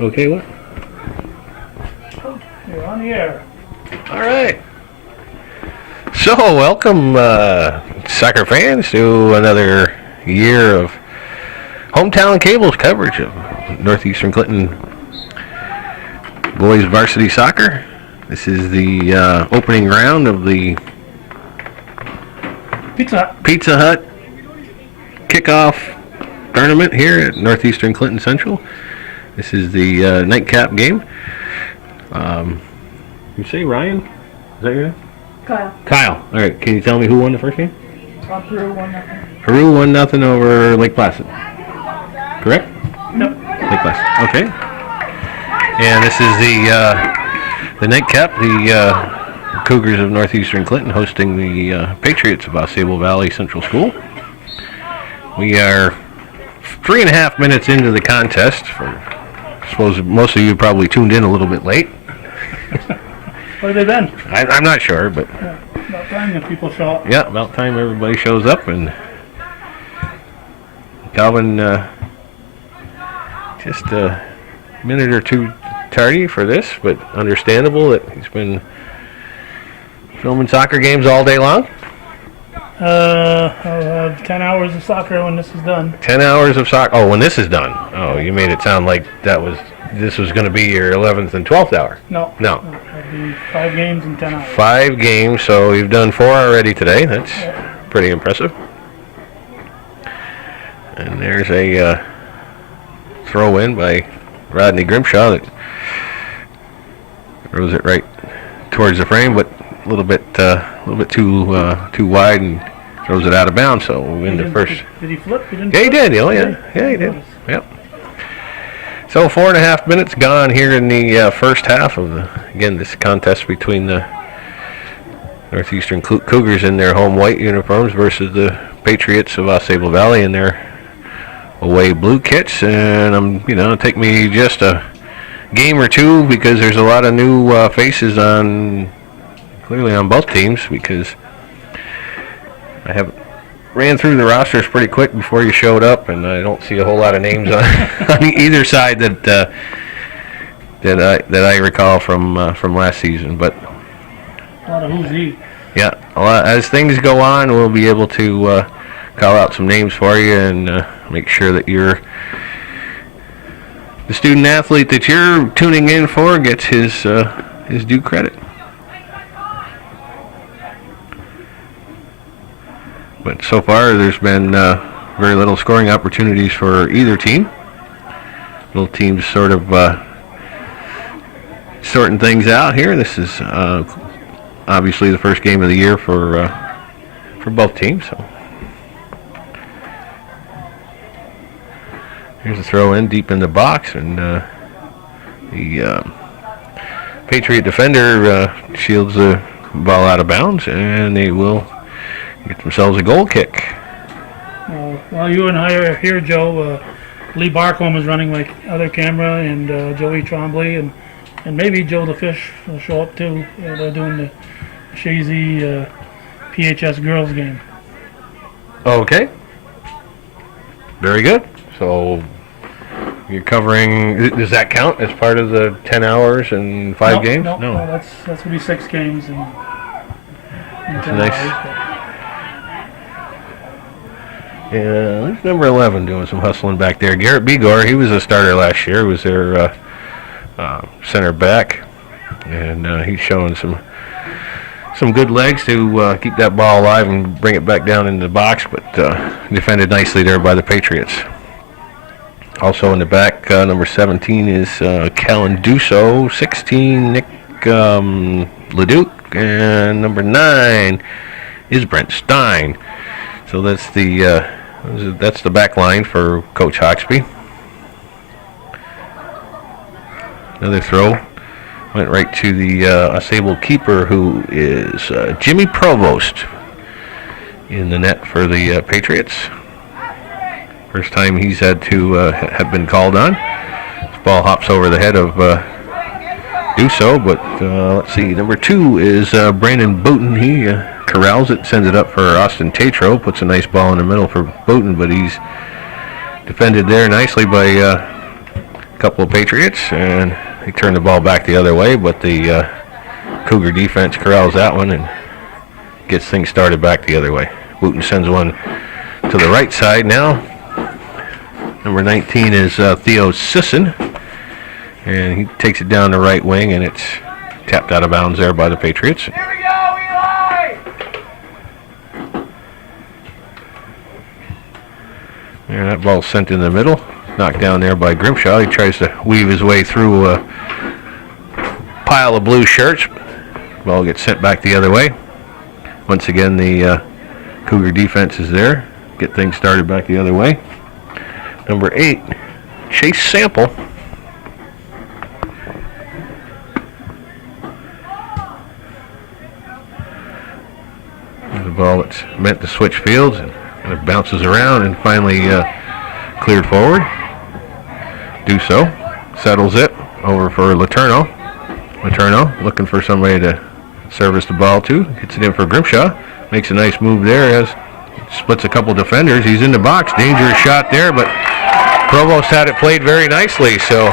Okay, what? You're on the air. All right. So, welcome, soccer fans, to another year of hometown cables coverage of Northeastern Clinton boys varsity soccer. This is the opening round of the Pizza Hut kickoff tournament here at Northeastern Clinton Central. This is the nightcap game. You say Ryan? Is that your name? Kyle. All right. Can you tell me who won the first game? Peru 1-0. Peru 1-0 over Lake Placid. Correct? Nope. Lake Placid. Okay. And this is the nightcap. The Cougars of Northeastern Clinton hosting the Patriots of AuSable Valley Central School. We are 3.5 minutes into the contest. I suppose most of you probably tuned in a little bit late. Where have they been? I'm not sure, but Yeah, about time that people show up. yeah, about time everybody shows up. And Calvin, just a minute or two tardy for this, but understandable that he's been filming soccer games all day long. I'll have 10 hours of soccer when this is done. 10 hours of soccer. Oh, when this is done. Oh, you made it sound like this was going to be your 11th and 12th hour. No. No. It'll be 5 games in 10 hours. 5 games, so you've done 4 already today. That's pretty impressive. And there's a throw in by Rodney Grimshaw that throws it right towards the frame, but a little bit too wide, and throws it out of bounds. So we win the first. Did he flip? Yeah, he did. Oh, yeah, he did. Yep. So 4.5 minutes gone here in the first half of this contest between the Northeastern Cougars in their home white uniforms versus the Patriots of AuSable Valley in their away blue kits. And it'll take me just a game or two because there's a lot of new faces clearly on both teams, because I have ran through the rosters pretty quick before you showed up, and I don't see a whole lot of names on either side that I recall from last season. But A lot of who's he. yeah, as things go on, we'll be able to call out some names for you and make sure that the student athlete that you're tuning in for gets his due credit. But so far, there's been very little scoring opportunities for either team. Both teams sort of sorting things out here. This is obviously the first game of the year for both teams. So here's a throw in deep in the box, and the Patriot defender shields the ball out of bounds, and they will get themselves a goal kick. While you and I are here, Joe, Lee Barcombe is running like other camera, and Joey Trombley, and maybe Joe the Fish will show up too. They're doing the Shazy PHS girls game. Okay. Very good. So you're covering, does that count as part of the 10 hours and 5 games? No, that's going to be 6 games in 10 nice. hours. Yeah, there's number 11 doing some hustling back there. Garrett Begor, he was a starter last year. He was their center back, and he's showing some good legs to keep that ball alive and bring it back down into the box, but defended nicely there by the Patriots. Also in the back, number 17 is Callan Dusso, 16 Nick Leduc, and number 9 is Brent Stein. So that's the back line for Coach Hawksby. Another throw went right to the AuSable keeper, who is Jimmy Provost, in the net for the Patriots. First time he's had to have been called on. This ball hops over the head of Dusso, but let's see. Number 2 is Brandon Booten. He corrals it, sends it up for Austin Tatro, puts a nice ball in the middle for Booten, but he's defended there nicely by couple of Patriots, and they turn the ball back the other way, but the Cougar defense corrals that one and gets things started back the other way. Wooten sends one to the right side now. Number 19 is Theo Sisson, and he takes it down the right wing, and it's tapped out of bounds there by the Patriots. Here we go, Eli! And that ball's sent in the middle, knocked down there by Grimshaw. He tries to weave his way through a pile of blue shirts. Ball gets sent back the other way. Once again, the Cougar defense is there. Get things started back the other way. Number 8, Chase Sample. There's a ball that's meant to switch fields, and it bounces around and finally cleared forward. Do so. Settles it over for Letourneau. Letourneau looking for somebody to service the ball to. Gets it in for Grimshaw. Makes a nice move there. Splits a couple defenders. He's in the box. Dangerous shot there, but Provost had it played very nicely. So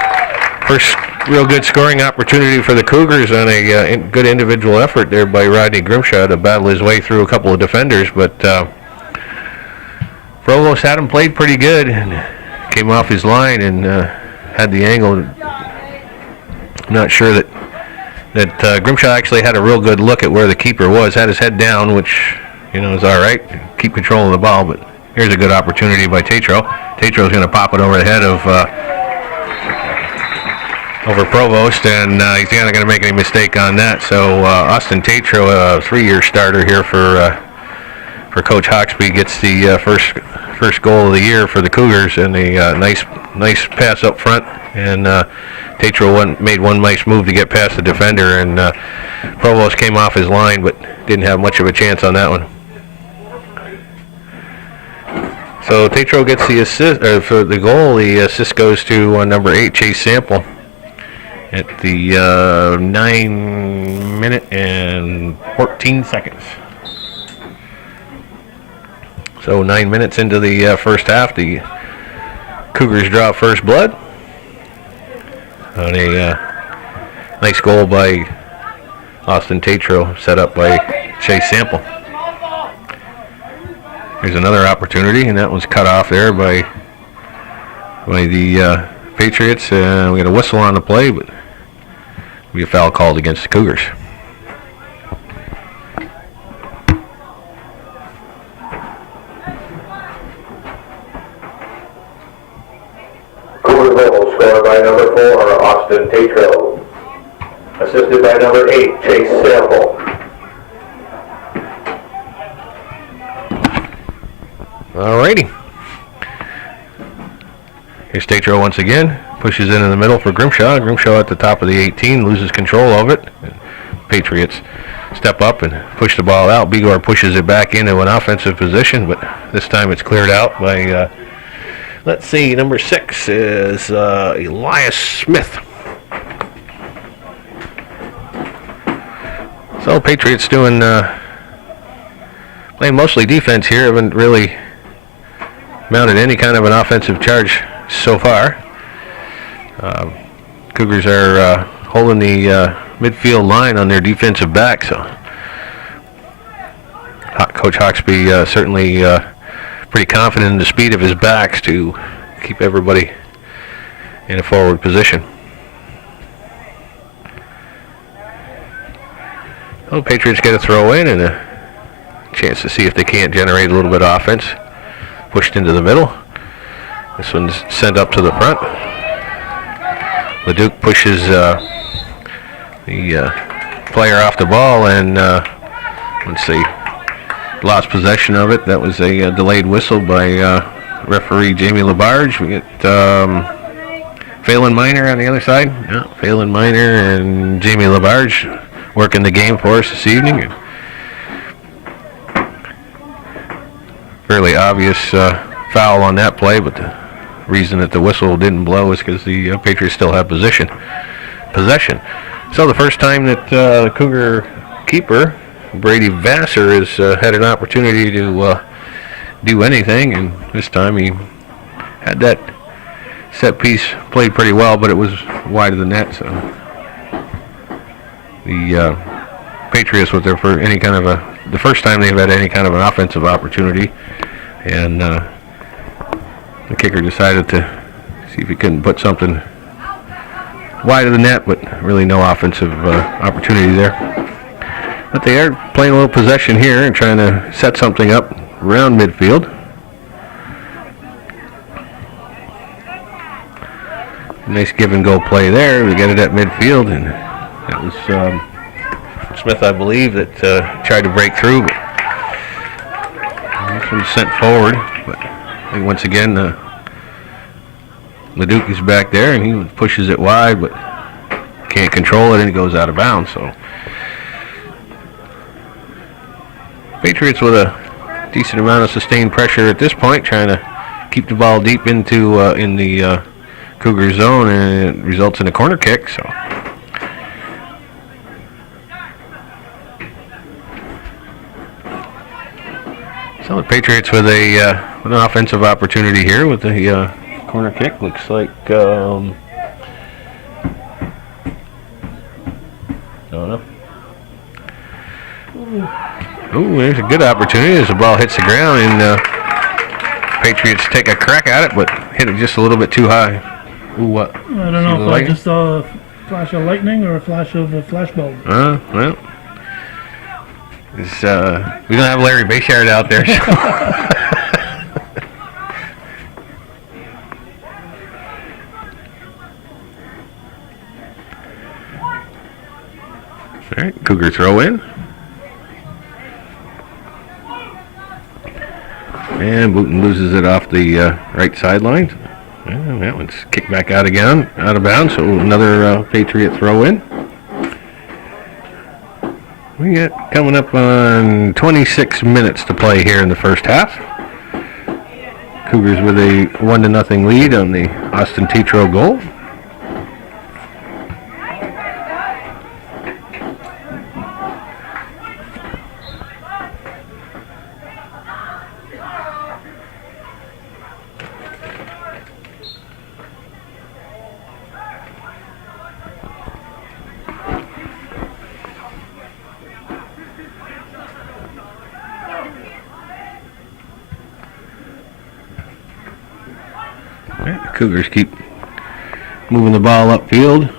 first real good scoring opportunity for the Cougars on a good individual effort there by Rodney Grimshaw to battle his way through a couple of defenders. But Provost had him played pretty good and came off his line and had the angle. Not sure that Grimshaw actually had a real good look at where the keeper was. Had his head down, which is all right. Keep control of the ball, but here's a good opportunity by Tatro. Tatro's going to pop it over the head of over Provost, and he's not going to make any mistake on that. So Austin Tatro, a 3-year starter here for Coach Hawksby, gets the first goal of the year for the Cougars, and a nice pass up front. And Tatro made one nice move to get past the defender, and Provost came off his line, but didn't have much of a chance on that one. So Tatro gets the assist for the goal. The assist goes to number 8, Chase Sample, at the 9 minute and 14 seconds. So 9 minutes into the first half, the Cougars draw first blood on a nice goal by Austin Tatro, set up by Chase Sample. Here's another opportunity, and that one's cut off there by the Patriots. We got a whistle on the play, but there'll be a foul called against the Cougars. Cougar goal scored by number 4, Austin Tatro. Assisted by number 8, Chase Sample. Alrighty. Here's Tatro once again. Pushes in the middle for Grimshaw. Grimshaw at the top of the 18 loses control of it. Patriots step up and push the ball out. Bigor pushes it back into an offensive position, but this time it's cleared out by, let's see, number 6 is Elias Smith. So Patriots doing, playing mostly defense here. Haven't really mounted any kind of an offensive charge so far. Cougars are holding the midfield line on their defensive back, so Coach Hawksby certainly pretty confident in the speed of his backs to keep everybody in a forward position. Well, Patriots get a throw in and a chance to see if they can't generate a little bit of offense. Pushed into the middle. This one's sent up to the front. Leduc pushes the player off the ball, and let's see, lost possession of it. That was a delayed whistle by referee Jamie Labarge. We get Phelan Miner on the other side. Yeah, Phelan Miner and Jamie Labarge working the game for us this evening. Fairly obvious foul on that play, but the reason that the whistle didn't blow is because the Patriots still have possession. So the first time that the Cougar keeper, Brady Vassar, has had an opportunity to do anything, and this time he had that set piece played pretty well, but it was wide of the net. So the Patriots, with their for any kind of the first time they've had any kind of an offensive opportunity, and the kicker decided to see if he couldn't put something wide of the net, but really no offensive opportunity there. But they are playing a little possession here and trying to set something up around midfield. Nice give and go play there. We get it at midfield, and that was Smith, I believe, that tried to break through. But this one's sent forward. But I think once again, Leduc is back there, and he pushes it wide, but can't control it, and it goes out of bounds. So Patriots with a decent amount of sustained pressure at this point, trying to keep the ball deep into in the Cougar zone, and it results in a corner kick. So the Patriots with an offensive opportunity here with the corner kick. Looks like don't know. Ooh, there's a good opportunity as the ball hits the ground, and Patriots take a crack at it, but hit it just a little bit too high. Ooh, what? I don't know if I just saw a flash of lightning or a flash of a flashbulb. Well, it's, we don't have Larry Bayshard out there. So. All right, Cougar throw in. And Booten loses it off the right sideline. And that one's kicked back out again, out of bounds. So another Patriot throw in. We got coming up on 26 minutes to play here in the first half. Cougars with a 1-0 lead on the Austin Tetro goal. Cougars keep moving the ball upfield.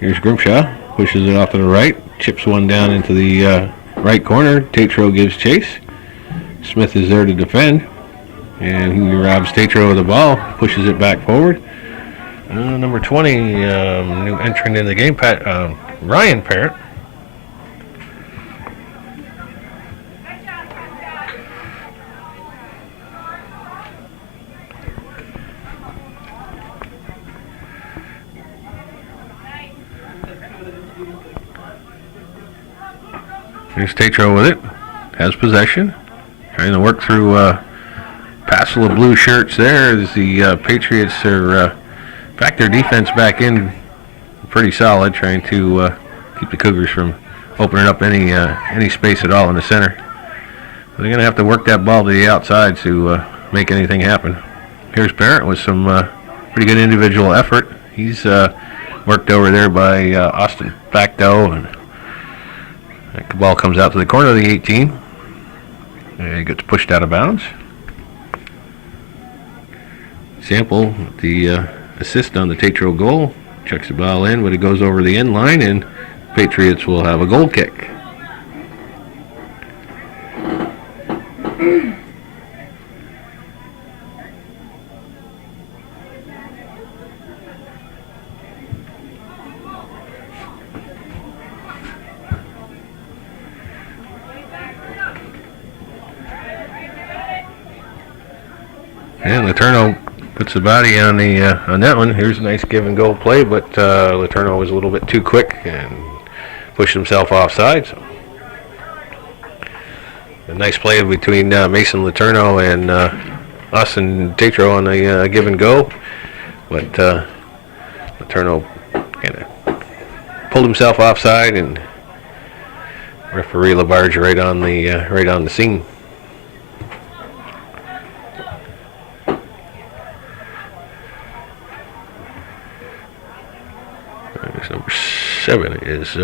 Here's Grimshaw, pushes it off to the right, chips one down into the right corner. Tetro gives chase. Smith is there to defend, and he robs Tetro of the ball, pushes it back forward. Number 20, new entrant in the game, Ryan Parrott. Here's Tetro with it, has possession, trying to work through passel of blue shirts there as the Patriots are back their defense back in pretty solid, trying to keep the Cougars from opening up any space at all in the center. But they're going to have to work that ball to the outside to make anything happen. Here's Barrett with some pretty good individual effort. He's worked over there by Austin Facto, and the ball comes out to the corner of the 18. And it gets pushed out of bounds. Sample, the assist on the Tetro goal, checks the ball in, but it goes over the end line, and Patriots will have a goal kick. And Letourneau puts the body on that one. Here's a nice give and go play, but Letourneau was a little bit too quick and pushed himself offside. So a nice play between Mason Letourneau and Austin Tetro on the give and go, but Letourneau kind of pulled himself offside, and referee Labarge right on the scene. There's number 7 is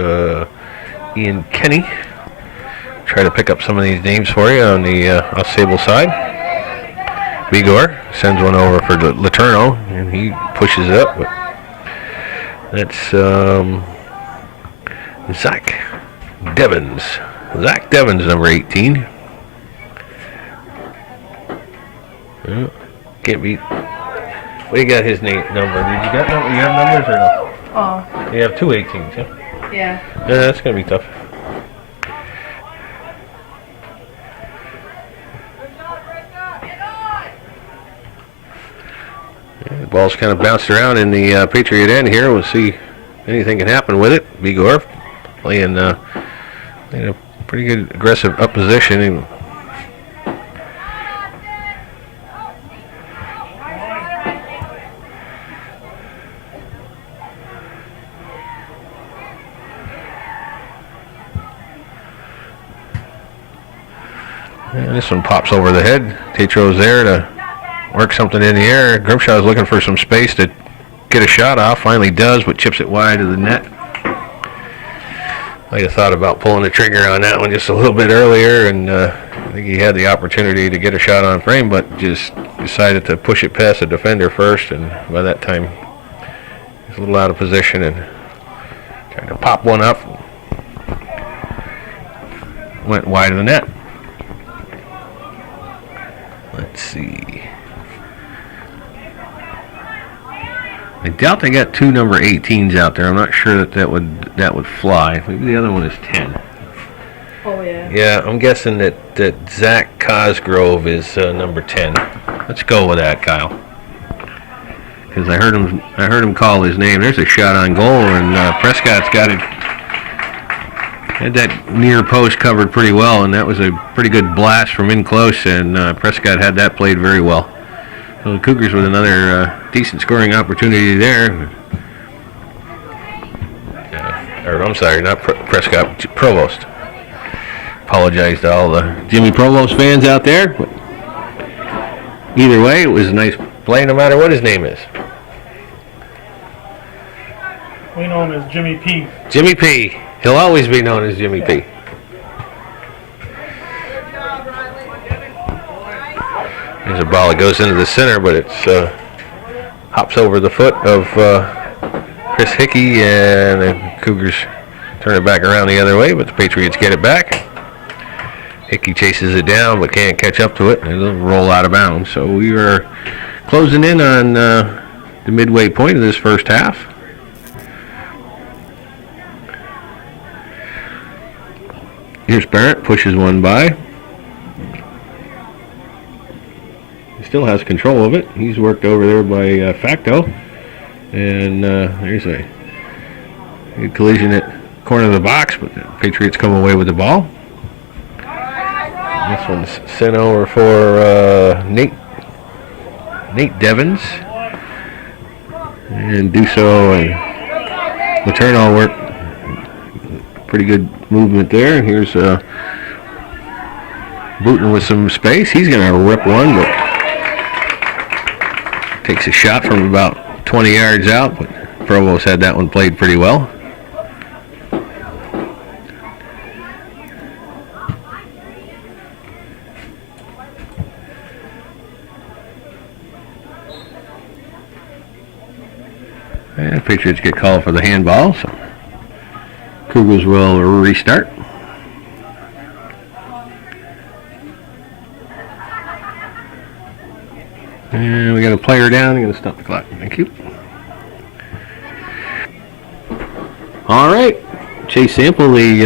Ian Kenny. Try to pick up some of these names for you on the AuSable side. Vigor sends one over for Letourneau, and he pushes it up. But that's Zach Devins. Zach Devins, number 18. Well, can't beat. What do you got his number? Did you got you have numbers or no? Oh. You have 2 18s, yeah? Yeah. Yeah, that's gonna be tough. Yeah, the ball's kind of bounced around in the Patriot end here. We'll see if anything can happen with it. Vigor playing a pretty good aggressive up position. And this one pops over the head. Tetro's there to work something in the air. Grimshaw's looking for some space to get a shot off. Finally does, but chips it wide of the net. I just thought about pulling the trigger on that one just a little bit earlier, and I think he had the opportunity to get a shot on frame, but just decided to push it past the defender first, and by that time he was a little out of position and tried to pop one up. Went wide of the net. Let's see. I doubt they got 2 number 18s out there. I'm not sure that would fly. Maybe the other one is 10. Oh yeah. Yeah, I'm guessing that Zach Cosgrove is number 10. Let's go with that, Kyle. Because I heard him call his name. There's a shot on goal, and Prescott's got it. Had that near post covered pretty well, and that was a pretty good blast from in close, and Prescott had that played very well. So the Cougars with another decent scoring opportunity there. Or I'm sorry, not Prescott, Provost. Apologize to all the Jimmy Provost fans out there. But either way, it was a nice play no matter what his name is. We know him as Jimmy P. Jimmy P. He'll always be known as Jimmy P. There's a ball that goes into the center, but it's hops over the foot of Chris Hickey, and the Cougars turn it back around the other way, but the Patriots get it back. Hickey chases it down, but can't catch up to it, and it'll roll out of bounds. So we are closing in on the midway point of this first half. Here's Barrett, pushes one by. He still has control of it. He's worked over there by Facto. And there's a good collision at the corner of the box, but the Patriots come away with the ball. This one's sent over for Nate Devins. And Dusso and Letourneau work. Pretty good movement there. Here's Booten with some space. He's going to rip one, but takes a shot from about 20 yards out. But Provost had that one played pretty well. And Patriots get called for the handball, so Cougars will restart. And we got a player down. I'm going to stop the clock. Thank you. All right. Chase Sample, the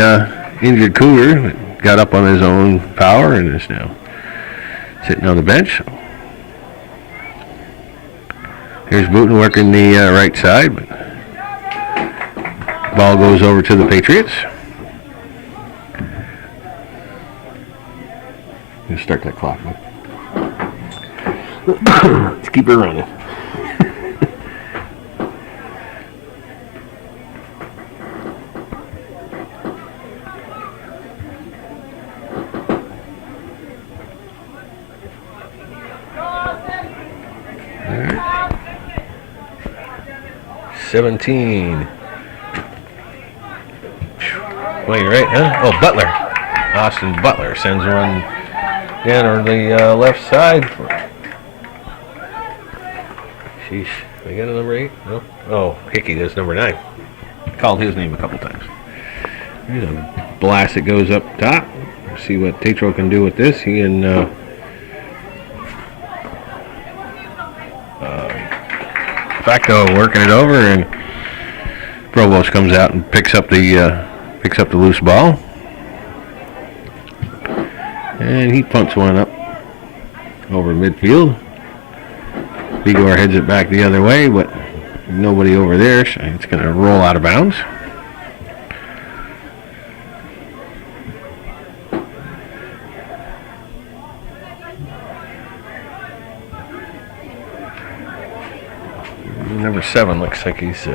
injured Cougar, got up on his own power and is now sitting on the bench. Here's Booten working the right side, but ball goes over to the Patriots. Let's start that clock. Let's keep it running. All right. 17. Well, you're right, huh? Oh, Butler. Austin Butler sends one down on the left side. Sheesh. We got a number 8? No? Oh, Hickey, that's number 9. Called his name a couple times. There's a blast that goes up top. See what Tatro can do with this. He and Facto working it over, and Provost comes out and picks up the loose ball, and he punts one up over midfield. Vigor heads it back the other way, but nobody over there, so it's going to roll out of bounds. Number 7 looks like he's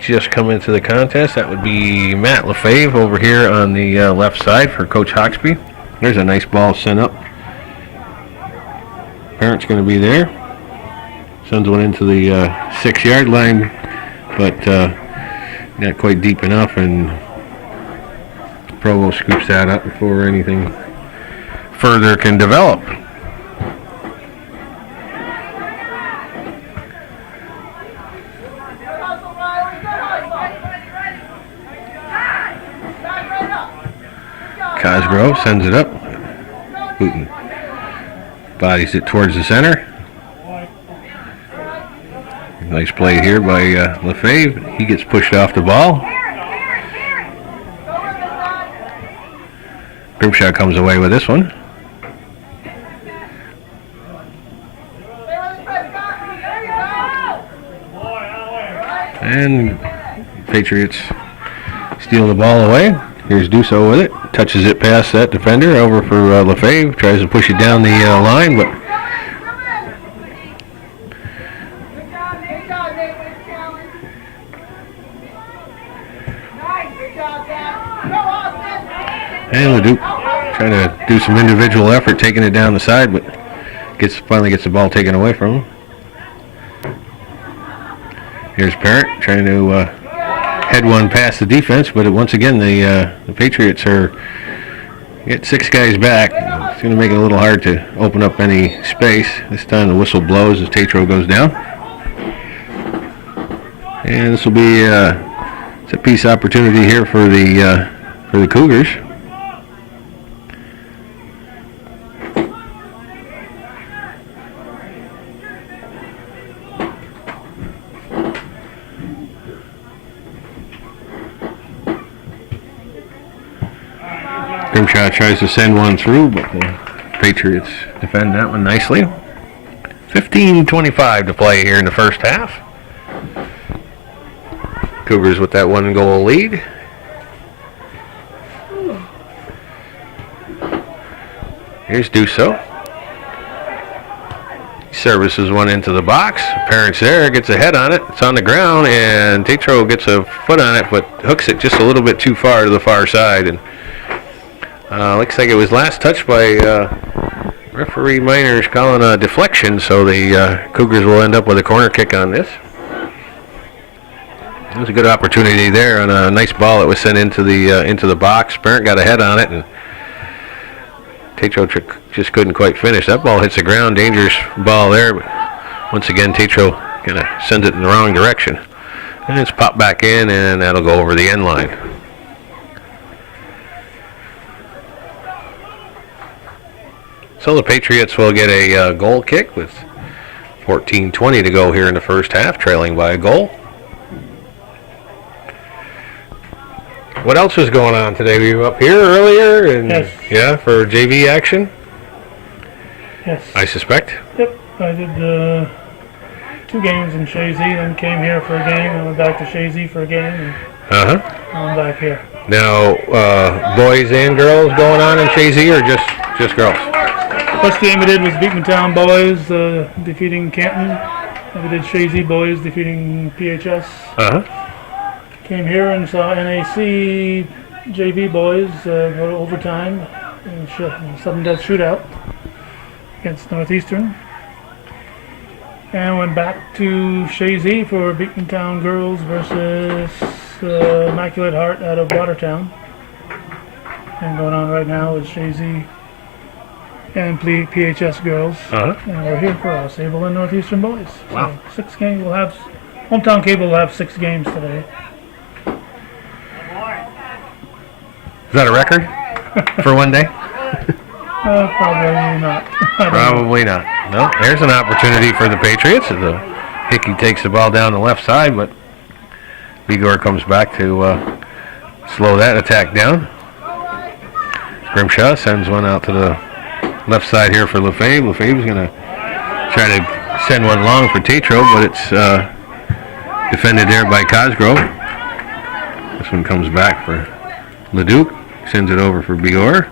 just come into the contest. That would be Matt LaFave over here on the left side for Coach Hawksby. There's a nice ball sent up. Parent's going to be there. Sends one into the 6-yard line, but not quite deep enough, and Provo scoops that up before anything further can develop. Cosgrove sends it up. Putin bodies it towards the center. Nice play here by LaFave. He gets pushed off the ball. Grimshaw comes away with this one. And Patriots steal the ball away. Here's Dusso with it. Touches it past that defender over for LaFave. Tries to push it down the line, but and Leduc trying to do some individual effort, taking it down the side, but finally gets the ball taken away from him. Here's Parent trying to head one past the defense, but once again the Patriots get 6 guys back. It's going to make it a little hard to open up any space. This time the whistle blows as Tatro goes down, and this will be a set-piece opportunity here for the Cougars. Grimshaw tries to send one through, but the Patriots defend that one nicely. 15:25 to play here in the first half. Cougars with that 1-goal lead. Here's Dusso. Services one into the box. Parents there, gets a head on it. It's on the ground, and Tatro gets a foot on it, but hooks it just a little bit too far to the far side. And looks like it was last touched by referee Miners calling a deflection, so the Cougars will end up with a corner kick on this. It was a good opportunity there on a nice ball that was sent into the box. Parent got a head on it, and Tatro just couldn't quite finish. That ball hits the ground, dangerous ball there, but once again Tatro kind of sends it in the wrong direction. And it's popped back in, and that'll go over the end line. So the Patriots will get a goal kick with 14:20 to go here in the first half, trailing by a goal. What else was going on today? We were up here earlier, and Yes. yeah, for JV action, Yes. I suspect. Yep. I did 2 games in Shazy, then came here for a game, and went back to Shazy for a game, and Uh-huh. I'm back here. Now, boys and girls going on in Shazy, or just girls? First game we did was Beekmantown boys defeating Canton. And we did Shazy boys defeating PHS. Uh-huh. Came here and saw NAC JV boys go to overtime in sudden death shootout against Northeastern. And went back to Shazy for Beacontown Girls versus Immaculate Heart out of Watertown. And going on right now is Shazy and PHS Girls. Uh-huh. And we're here for AuSable and Northeastern Boys. Wow. So 6 games. We'll have Hometown Cable will have 6 games today. Is that a record for one day? Probably not. Probably not. No, there's an opportunity for the Patriots. Hickey takes the ball down the left side, but Vigor comes back to slow that attack down. Grimshaw sends one out to the left side here for Lefebvre. Lefebvre's going to try to send one long for Tatro, but it's defended there by Cosgrove. This one comes back for Leduc. Sends it over for Vigor.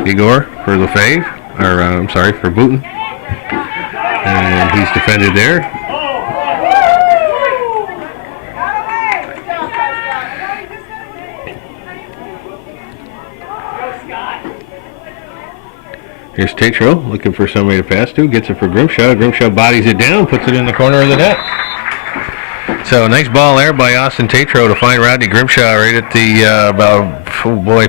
Vigor for Lefebvre, or I'm sorry, for Booton. And he's defended there. Here's Tatro looking for somebody to pass to. Gets it for Grimshaw. Grimshaw bodies it down, puts it in the corner of the net. So nice ball there by Austin Tatro to find Rodney Grimshaw right at the about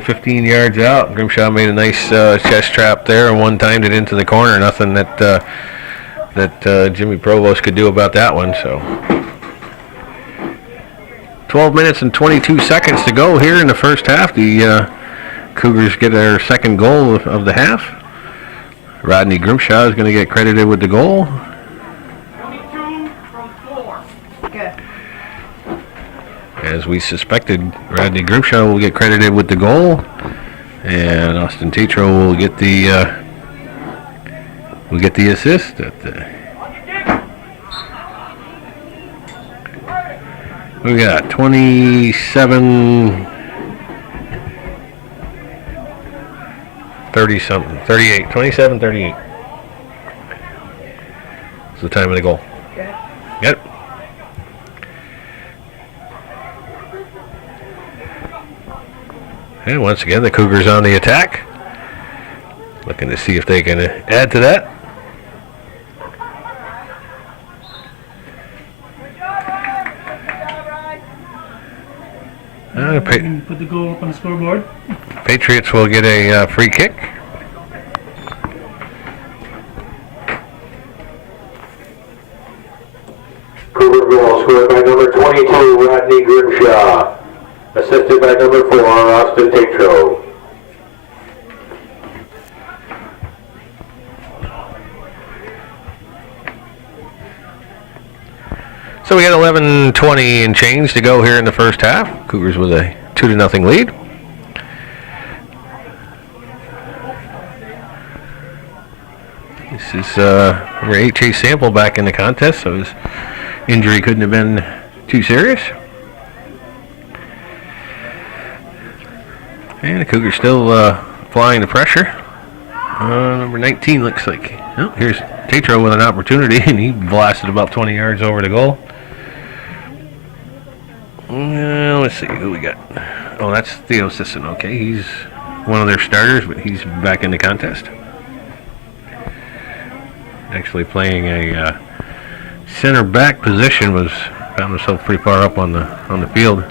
15 yards out. Grimshaw made a nice chest trap there and one-timed it into the corner. Nothing that Jimmy Provost could do about that one. So 12 minutes and 22 seconds to go here in the first half. The Cougars get their second goal of the half. Rodney Grimshaw is going to get credited with the goal. 22 from 4. Good. As we suspected, Rodney Grimshaw will get credited with the goal, and Austin Tatro will get the assist. We got 27, 30 something, 38, 27, 38. It's the time of the goal. Good. Yep. And once again, the Cougars on the attack. Looking to see if they can add to that. Put the goal up on the scoreboard. Patriots will get a free kick. Cougar goal scored by number 22, Rodney Grimshaw. Assisted by number 4, Austin Tatro. So we got 11:20 and change to go here in the first half. Cougars with a 2-0 lead. This is number 8, Chase Sample, back in the contest, so his injury couldn't have been too serious. And the Cougars still applying the pressure. Number 19 looks like. Oh, here's Tatro with an opportunity, and he blasted about 20 yards over the goal. Let's see who we got. Oh, that's Theo Sisson. Okay, he's one of their starters, but he's back in the contest. Actually playing a center back position. Found himself pretty far up on the field.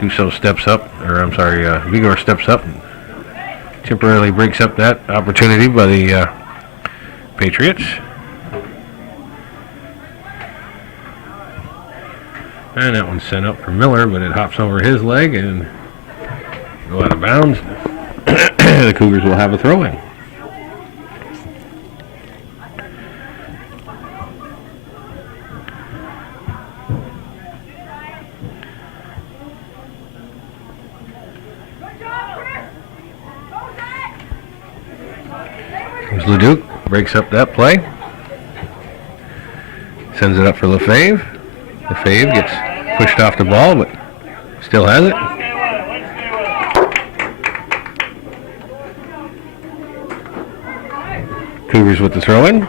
Dusso steps up, or I'm sorry, Vigor steps up and temporarily breaks up that opportunity by the Patriots. And that one's sent up for Miller, but it hops over his leg and go out of bounds. The Cougars will have a throw-in. Here's Leduc, breaks up that play. Sends it up for Lefebvre. Lefebvre gets pushed off the ball, but still has it. Cougars with the throw-in.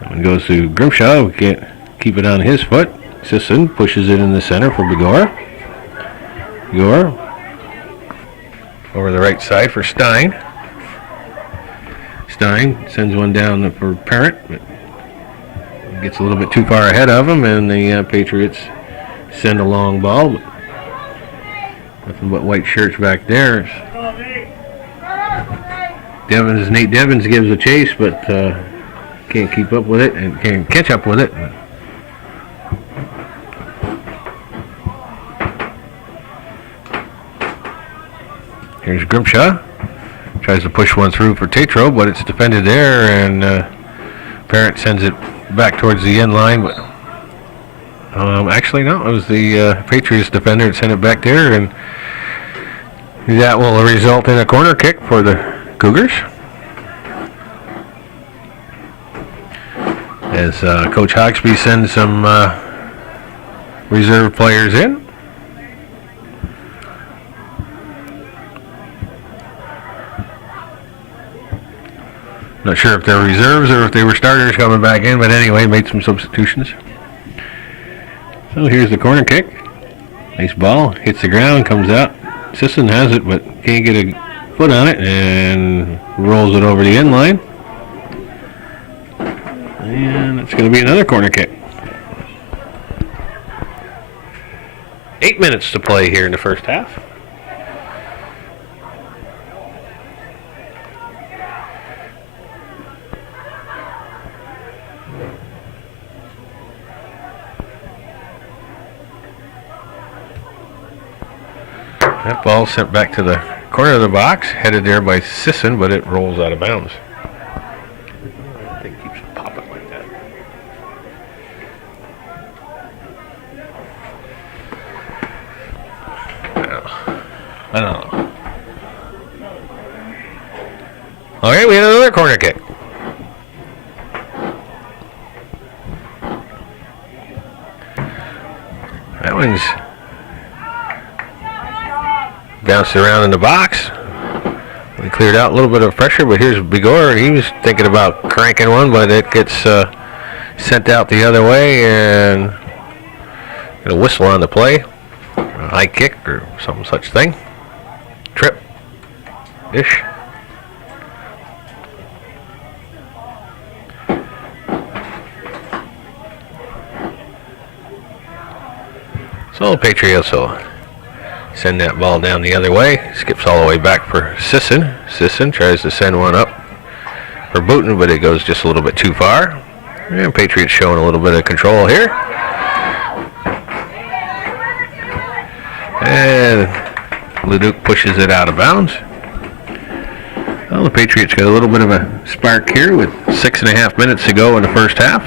That one goes to Grimshaw, who can't keep it on his foot. Sisson pushes it in the center for Vigor. Vigor over the right side for Stein. Stein sends one down for Parent, but gets a little bit too far ahead of him, and the Patriots send a long ball. But nothing but white shirts back there. Nate Devins gives a chase, but can't keep up with it and can't catch up with it. Here's Grimshaw. Tries to push one through for Tatro, but it's defended there, and Parent sends it back towards the end line. But actually, no, it was the Patriots defender that sent it back there, and that will result in a corner kick for the Cougars. As Coach Hawksby sends some reserve players in. Not sure if they're reserves or if they were starters coming back in, but anyway, made some substitutions. So here's the corner kick. Nice ball, hits the ground, comes out. Sisson has it, but can't get a foot on it, and rolls it over the end line. And it's going to be another corner kick. 8 minutes to play here in the first half. That ball sent back to the corner of the box, headed there by Sisson, but it rolls out of bounds. That thing keeps popping like that. I don't know. Okay, we had another corner kick. That one's bounced around in the box. We cleared out a little bit of pressure, but here's Bigor. He was thinking about cranking one, but it gets sent out the other way, and get a whistle on the play. A high kick or some such thing. Trip-ish. So Patriots will send that ball down the other way. Skips all the way back for Sisson. Sisson tries to send one up for Booten, but it goes just a little bit too far. And Patriots showing a little bit of control here. And Leduc pushes it out of bounds. Well, the Patriots got a little bit of a spark here with 6.5 minutes to go in the first half.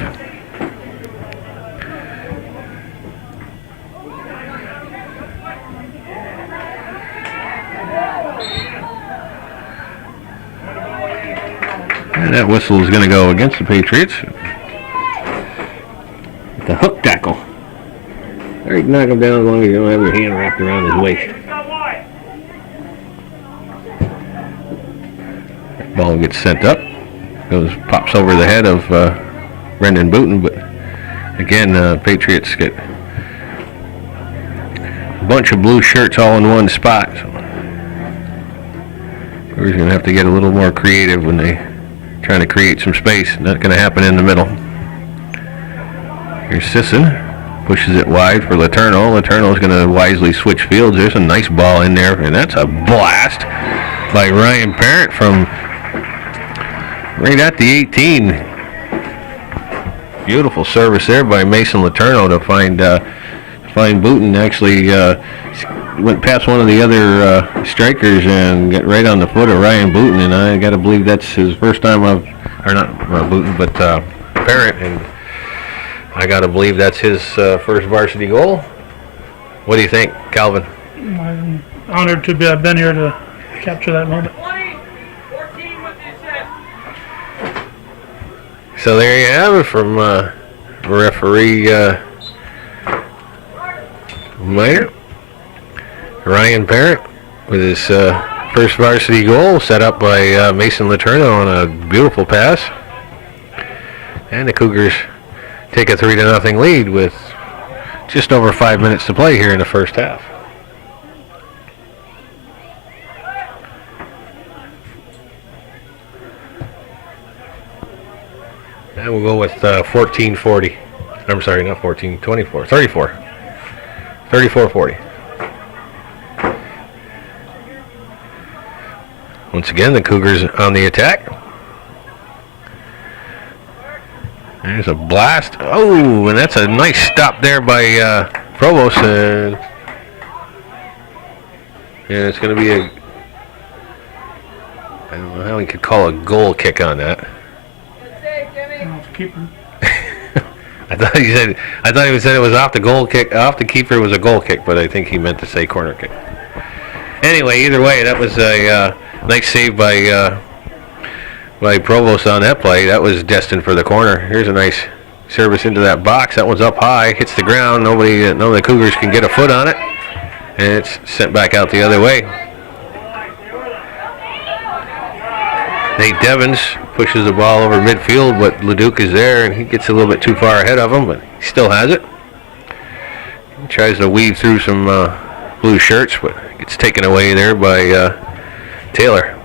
And that whistle is going to go against the Patriots. The hook tackle. Or you can knock him down as long as you don't have your hand wrapped around his waist. Ball gets sent up. Pops over the head of Brendan Booten, but again, Patriots get a bunch of blue shirts all in one spot. So we're going to have to get a little more creative when they trying to create some space. Not going to happen in the middle. Here's Sisson. Pushes it wide for Letourneau. Letourneau's going to wisely switch fields. There's a nice ball in there, and that's a blast by Ryan Parent from right at the 18. Beautiful service there by Mason Letourneau to find Booten. Actually went past one of the other strikers and got right on the foot of Ryan Booten, and I got to believe that's his first time Booten, but Parent, and I got to believe that's his first varsity goal. What do you think, Calvin? I'm honored to have been here to capture that moment. 20, 14 with the assist. So there you have it from referee Meyer. Ryan Parent with his first varsity goal, set up by Mason Letourneau on a beautiful pass. And the Cougars take a 3-0 lead with just over 5 minutes to play here in the first half. And we'll go with 14-40. I'm sorry, not 14, 24, 34. 34-40. Once again, the Cougars on the attack. There's a blast. Oh, and that's a nice stop there by Provost. And it's going to be a, I don't know how we could call a goal kick on that. Keeper. I thought he said it was off the goal kick, off the keeper was a goal kick, but I think he meant to say corner kick. Anyway, either way, that was a nice save by Provost on that play. That was destined for the corner. Here's a nice service into that box. That one's up high, hits the ground. None of the Cougars can get a foot on it, and it's sent back out the other way. Nate Devens pushes the ball over midfield, but Leduc is there, and he gets a little bit too far ahead of him, but he still has it. He tries to weave through some blue shirts, but gets taken away there by Taylor.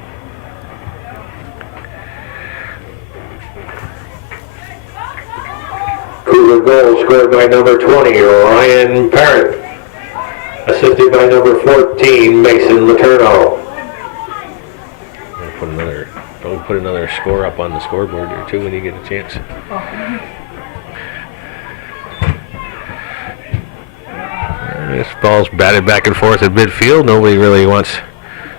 Cougar goal scored by number 20, Ryan Parent. Assisted by number 14, Mason Letourneau. Put another score up on the scoreboard there too when you get a chance. This ball's batted back and forth at midfield. Nobody really wants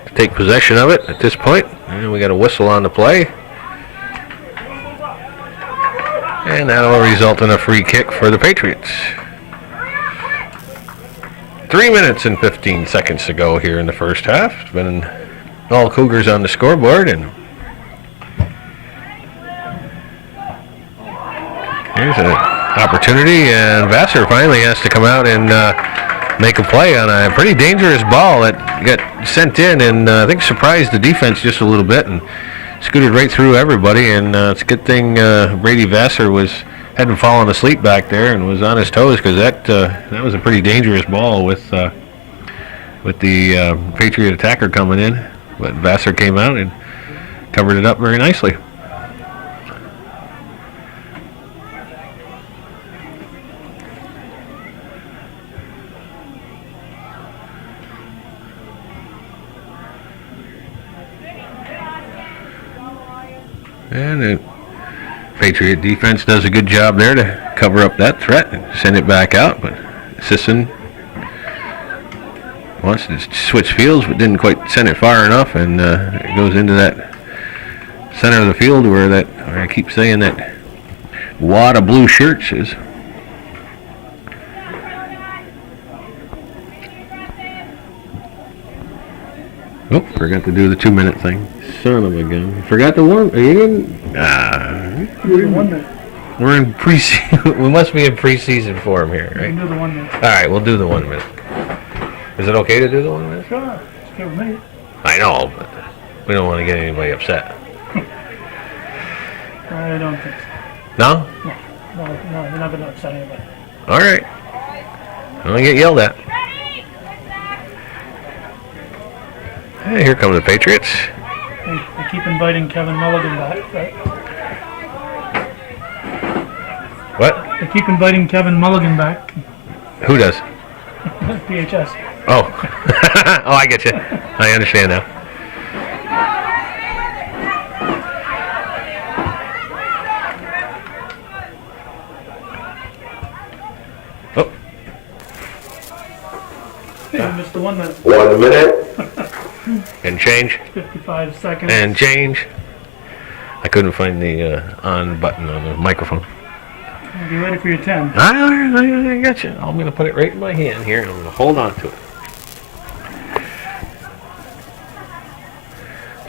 to take possession of it at this point. And we got a whistle on the play. And that'll result in a free kick for the Patriots. 3 minutes and 15 seconds to go here in the first half. It's been all Cougars on the scoreboard, and here's an opportunity, and Vassar finally has to come out and make a play on a pretty dangerous ball that got sent in, and I think surprised the defense just a little bit and scooted right through everybody. And it's a good thing Brady Vassar hadn't fallen asleep back there and was on his toes, because that was a pretty dangerous ball with the Patriot attacker coming in. But Vassar came out and covered it up very nicely. And the Patriot defense does a good job there to cover up that threat and send it back out. But Sisson wants to switch fields, but didn't quite send it far enough, and it goes into that center of the field where I keep saying that wad of blue shirts is. Oh, forgot to do the 2-minute thing. Son of a gun. Forgot the one. We're in pre-season. We must be in pre-season form here, right? We can do the 1 minute. All right, we'll do the 1 minute. Is it okay to do the 1 minute? Sure. It's good with me. I know, but we don't want to get anybody upset. I don't think so. No? No, you're not going to upset anybody. All right. I don't get yelled at. Hey, here come the Patriots. They keep inviting Kevin Mulligan back, right? What? They keep inviting Kevin Mulligan back. Who does? PHS. Oh. Oh, I get you. I understand now. Oh. Hey, you missed the 1 minute. 1 minute. And change. 55 seconds. And change. I couldn't find the on button on the microphone. Be ready for your 10. I got you. I'm going to put it right in my hand here, and I'm going to hold on to it.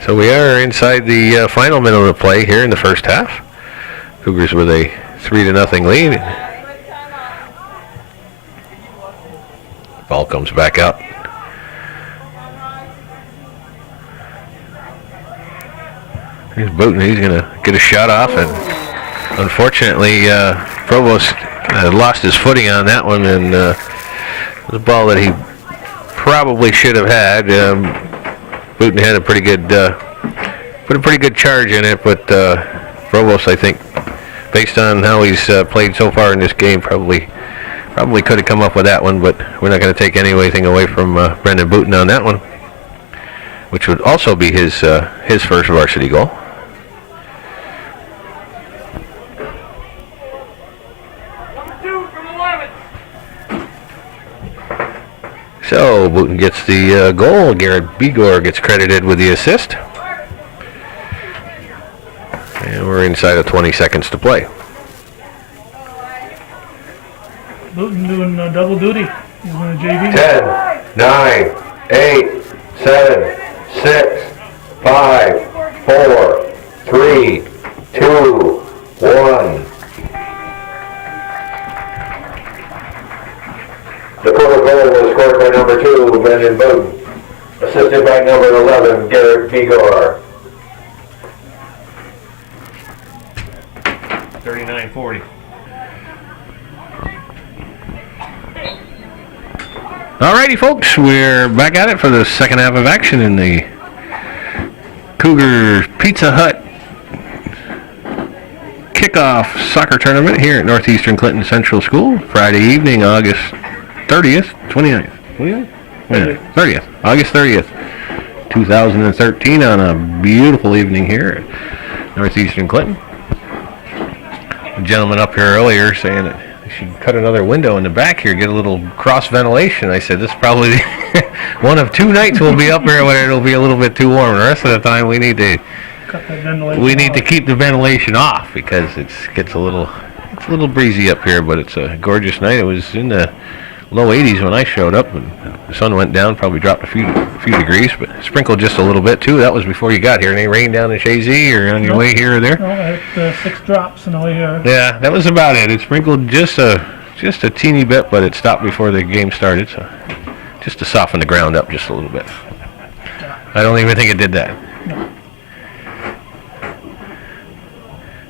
So we are inside the final minute of the play here in the first half. Cougars with a 3-0 lead. Ball comes back out. He's booting. He's going to get a shot off, and unfortunately, Provost lost his footing on that one, and it was a ball that he probably should have had. Booten had put a pretty good charge in it, but Provost, I think, based on how he's played so far in this game, probably could have come up with that one, but we're not going to take anything away from Brendan Booton on that one, which would also be his first varsity goal. Number 2 from 11. So Booton gets the goal. Garrett Bigor gets credited with the assist. And we're inside of 20 seconds to play. Booton doing double duty. He's on a JV. 10, 9, 8, 7, 6, 5, 4, 3, 2, 1. The quarter goal was scored by number 2, Brendan Booton, assisted by number 11, Garrett Bigor. 39-40. Alrighty, folks, we're back at it for the second half of action in the Cougars Pizza Hut kickoff soccer tournament here at Northeastern Clinton Central School, Friday evening, August 30th, 29th, 30th, August 30th, 2013, on a beautiful evening here at Northeastern Clinton. A gentleman up here earlier saying that they should cut another window in the back here, get a little cross ventilation. I said, this is probably one of 2 nights we'll be up here where it'll be a little bit too warm. The rest of the time we need to keep the ventilation off, because it's a little breezy up here, but it's a gorgeous night. It was in the low 80s when I showed up, and the sun went down, probably dropped a few degrees, but sprinkled just a little bit too. That was before you got here. Any rain down in Chazy or on your way here or there? No, I had 6 drops on the way here. Yeah, that was about it. It sprinkled just a teeny bit, but it stopped before the game started, so just to soften the ground up just a little bit. I don't even think it did that. No.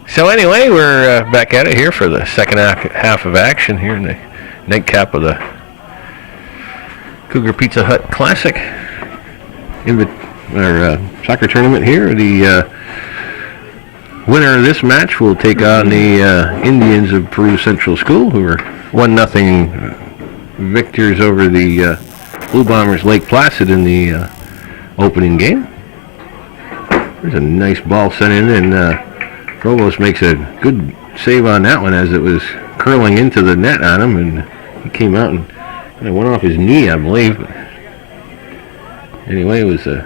So anyway, we're back at it here for the second half of action here in the nightcap of the Cougar Pizza Hut Classic soccer tournament here. The winner of this match will take on the Indians of Peru Central School, who are 1-0 victors over the Blue Bombers Lake Placid in the opening game. There's a nice ball sent in, and Provost makes a good save on that one as it was curling into the net on him, and he came out and it went off his knee, I believe. But anyway, it was a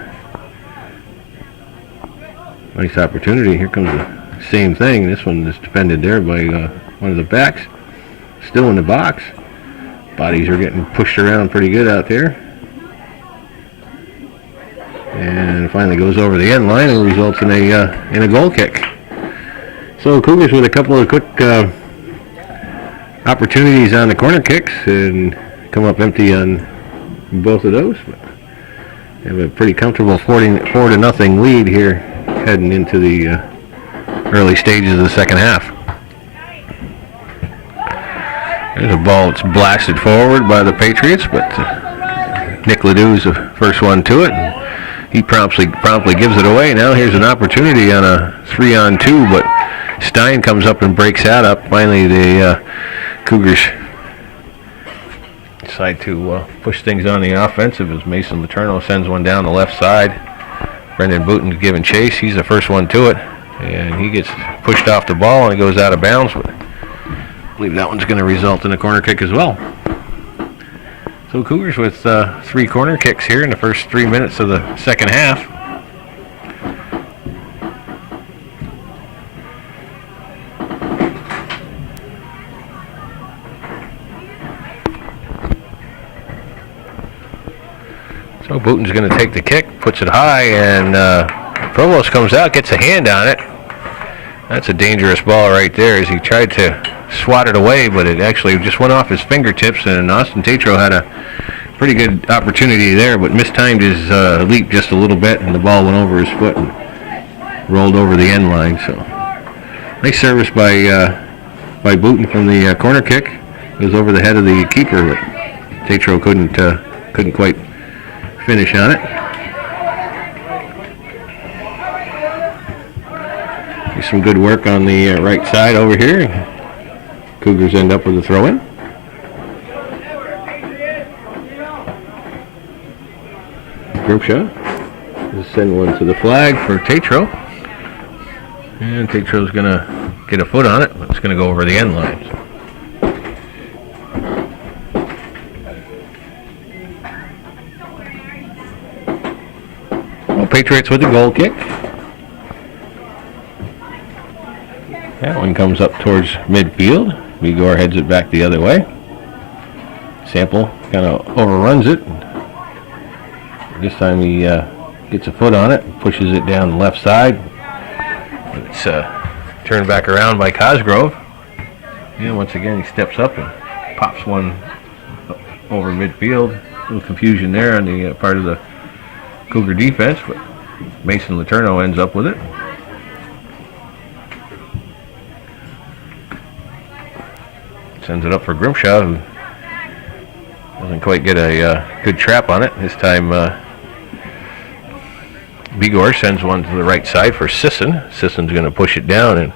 nice opportunity. Here comes the same thing. This one is defended there by one of the backs. Still in the box. Bodies are getting pushed around pretty good out there. And finally goes over the end line and results in a goal kick. So Cougars with a couple of quick opportunities on the corner kicks and come up empty on both of those. But they have a pretty comfortable 4-0 lead here heading into the early stages of the second half. There's a ball that's blasted forward by the Patriots, but Nick Ledoux's the first one to it. And he promptly gives it away. Now here's an opportunity on a 3-on-2, but Stein comes up and breaks that up. Finally, the Cougars decide to push things on the offensive as Mason Letourneau sends one down the left side. Brendan Booton's giving chase. He's the first one to it, and he gets pushed off the ball and it goes out of bounds. But I believe that one's going to result in a corner kick as well. So Cougars with 3 corner kicks here in the first 3 minutes of the second half. So Booton's going to take the kick, puts it high, and Provost comes out, gets a hand on it. That's a dangerous ball right there as he tried to swat it away, but it actually just went off his fingertips, and Austin Tatro had a pretty good opportunity there, but mistimed his leap just a little bit, and the ball went over his foot and rolled over the end line. So nice service by Booton from the corner kick. It was over the head of the keeper, but Tatro couldn't quite finish on it. You some good work on the right side over here. Cougars end up with a throw-in. Grimshaw will send one to the flag for Tatro. And Tatro's going to get a foot on it. It's going to go over the end lines. Well, Patriots with the goal kick. That one comes up towards midfield. Vigor heads it back the other way. Sample kind of overruns it. This time he gets a foot on it, pushes it down the left side. It's turned back around by Cosgrove. And once again he steps up and pops one over midfield. A little confusion there on the part of the Cougar defense, but Mason Letourneau ends up with it. Sends it up for Grimshaw, who doesn't quite get a good trap on it. This time Vigor sends one to the right side for Sisson. Sisson's going to push it down and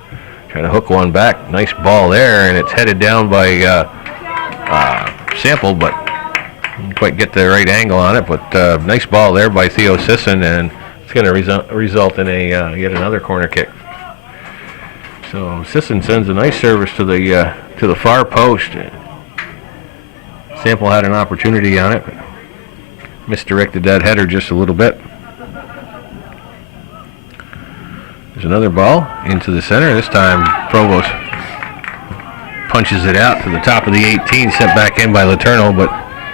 try to hook one back. Nice ball there, and it's headed down by Sample, but didn't quite get the right angle on it. But nice ball there by Theo Sisson, and it's going to result in a yet another corner kick. So Sisson sends a nice service to the far post. Sample had an opportunity on it, but misdirected that header just a little bit. There's another ball into the center. This time Provost punches it out to the top of the 18, sent back in by Letourneau, but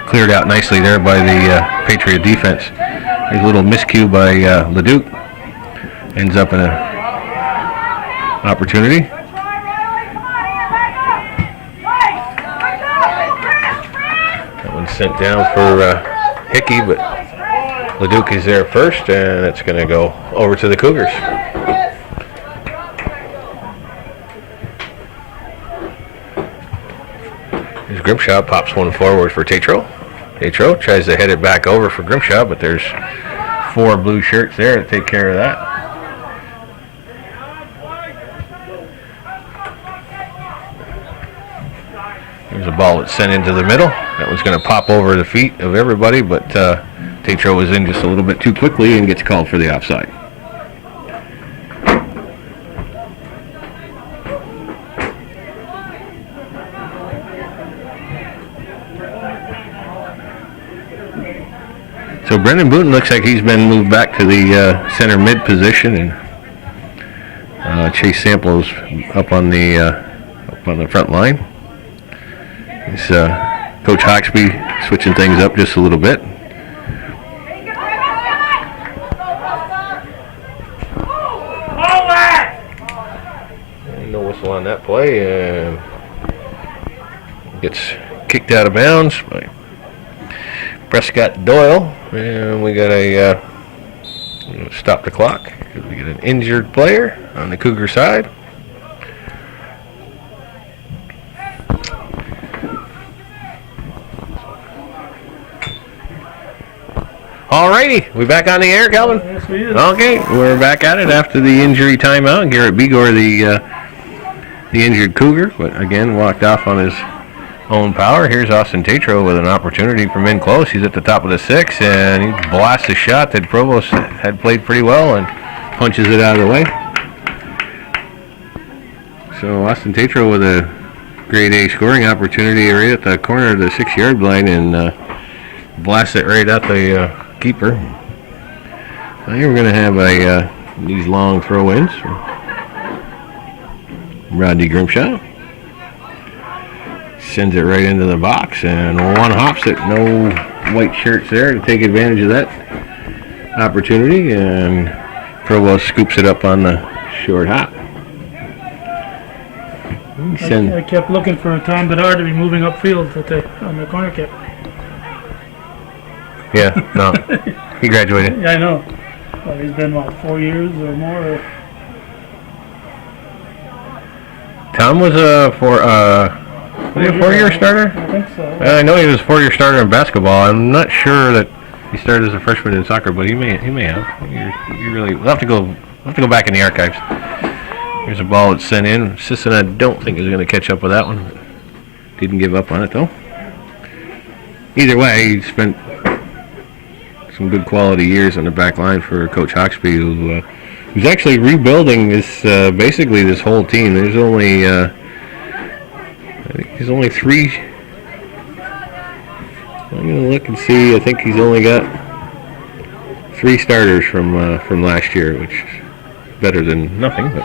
cleared out nicely there by the Patriot defense. There's a little miscue by Leduc. Ends up in an opportunity. That one's sent down for Hickey, but Leduc is there first, and it's going to go over to the Cougars. Grimshaw pops one forward for Tatro. Tatro tries to head it back over for Grimshaw, but there's 4 blue shirts there to take care of that. There's a ball that's sent into the middle. That one's going to pop over the feet of everybody, but Tatro was in just a little bit too quickly and gets called for the offside. So Brendan Booten looks like he's been moved back to the center mid position, and Chase Sample's up on the front line. It's Coach Hawksby switching things up just a little bit. And no whistle on that play, and gets kicked out of bounds by Prescott Doyle, and we got a stop the clock. We get an injured player on the Cougar side. Alrighty, we back on the air, Calvin? Yes, we is. Okay, we're back at it after the injury timeout. Garrett Bigor, the injured Cougar, but again walked off on his own power. Here's Austin Tatro with an opportunity from in close. He's at the top of the 6, and he blasts a shot that Provost had played pretty well and punches it out of the way. So Austin Tatro with a grade A scoring opportunity right at the corner of the 6-yard line, and blasts it right at the keeper. So here we're going to have these long throw-ins from Rodney Grimshaw. Sends it right into the box, and one hops it. No white shirts there to take advantage of that opportunity, and Provost scoops it up on the short hop. I kept looking for Tom Bedard to be moving upfield on the corner kick. Yeah, no, he graduated. Yeah, I know. Well, he's been, 4 years or more? Tom was a 4-year starter? I think so. I know he was a 4-year starter in basketball. I'm not sure that he started as a freshman in soccer, but he may have. You really we'll have to go back in the archives. Here's a ball that's sent in. Sisson, I don't think is going to catch up with that one. Didn't give up on it though. Either way, he spent some good quality years on the back line for Coach Hawksby, who's actually rebuilding this basically this whole team. There's only I think there's only 3. I'm gonna look and see. I think he's only got 3 starters from last year, which is better than nothing. But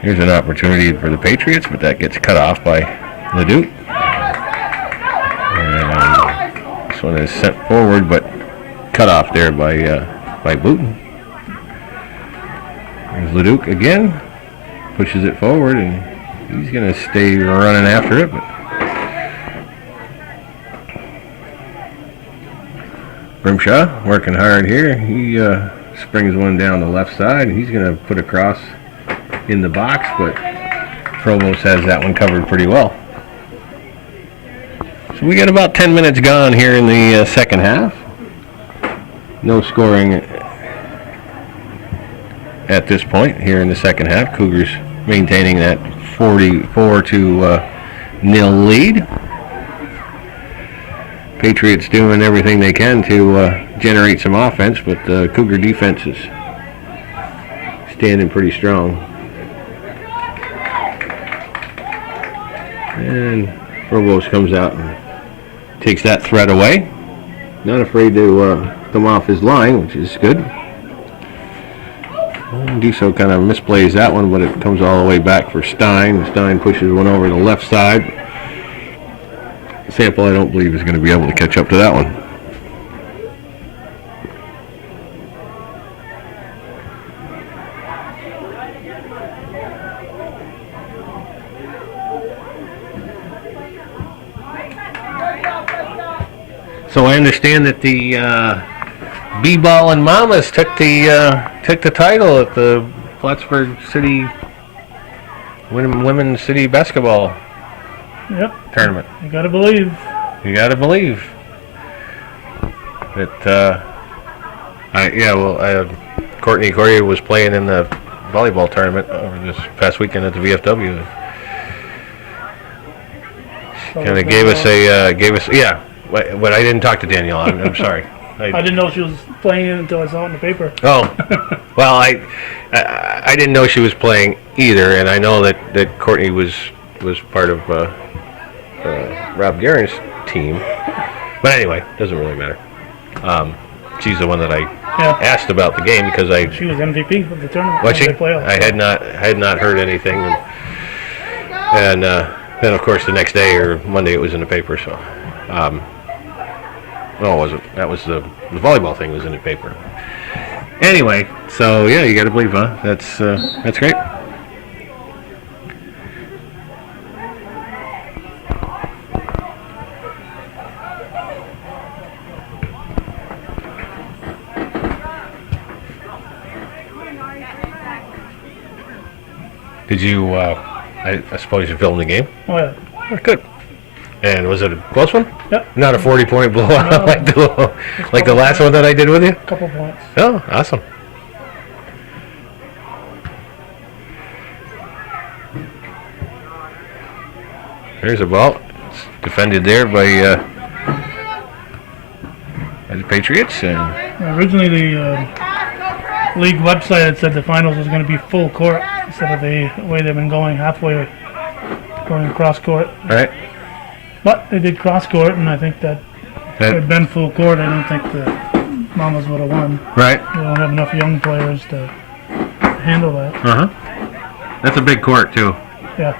here's an opportunity for the Patriots, but that gets cut off by Leduc. And this one is sent forward, but cut off there by Booten. There's Leduc again, pushes it forward, and he's going to stay running after it. But Grimshaw working hard here. He springs one down the left side. He's going to put a cross in the box, but Provost has that one covered pretty well. So we got about 10 minutes gone here in the second half. No scoring at this point here in the second half. Cougars maintaining that 44-0 lead. Patriots doing everything they can to generate some offense, but the Cougar defense is standing pretty strong. And Provost comes out and takes that threat away. Not afraid to come off his line, which is good. Duso kind of misplays that one, but it comes all the way back for Stein. Stein pushes one over the left side. Sample, I don't believe, is going to be able to catch up to that one. So I understand that the B-Ball and Mamas took the title at the Plattsburgh City Women's City Basketball tournament. You gotta believe. You gotta believe that. Courtney Corrier was playing in the volleyball tournament over this past weekend at the VFW. Kind of gave us. But I didn't talk to Danielle. I'm sorry. I didn't know she was playing until I saw it in the paper. Oh, well, I didn't know she was playing either, and I know that Courtney was part of Rob Guerin's team. But anyway, doesn't really matter. She's the one that I asked about the game because she was MVP of the tournament. Was she? Playoffs. I had not heard anything, and then of course the next day or Monday it was in the paper. So. No, it wasn't. That was the volleyball thing was in the paper. Anyway, so yeah, you got to believe, huh? That's great. Did you? I suppose you filmed the game. Oh yeah. Oh, good. And was it a close one? Yep. Not a 40-point blowout No. like the last one that I did with you? Couple points. Oh, awesome. There's a ball. It's defended there by the Patriots. And originally the league website had said the finals was going to be full court instead of the way they've been going halfway, going cross court. Right. But they did cross court, and I think that if it had been full court, I don't think the Mamas would have won. Right. They don't have enough young players to handle that. Uh-huh. That's a big court, too. Yeah.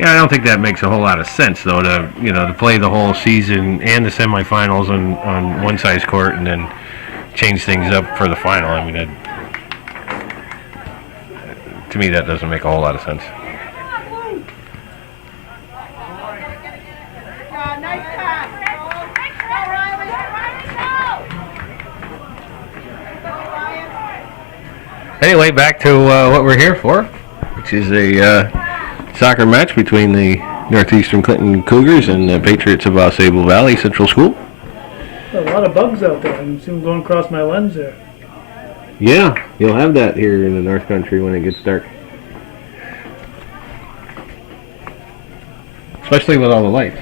Yeah, I don't think that makes a whole lot of sense, though, to play the whole season and the semifinals on one size court and then change things up for the final. I mean, to me, that doesn't make a whole lot of sense. Anyway, back to what we're here for, which is a soccer match between the Northeastern Clinton Cougars and the Patriots of AuSable Valley Central School. The what? lot of bugs out there. I can see them going across my lens there. Yeah, you'll have that here in the North Country when it gets dark. Especially with all the lights.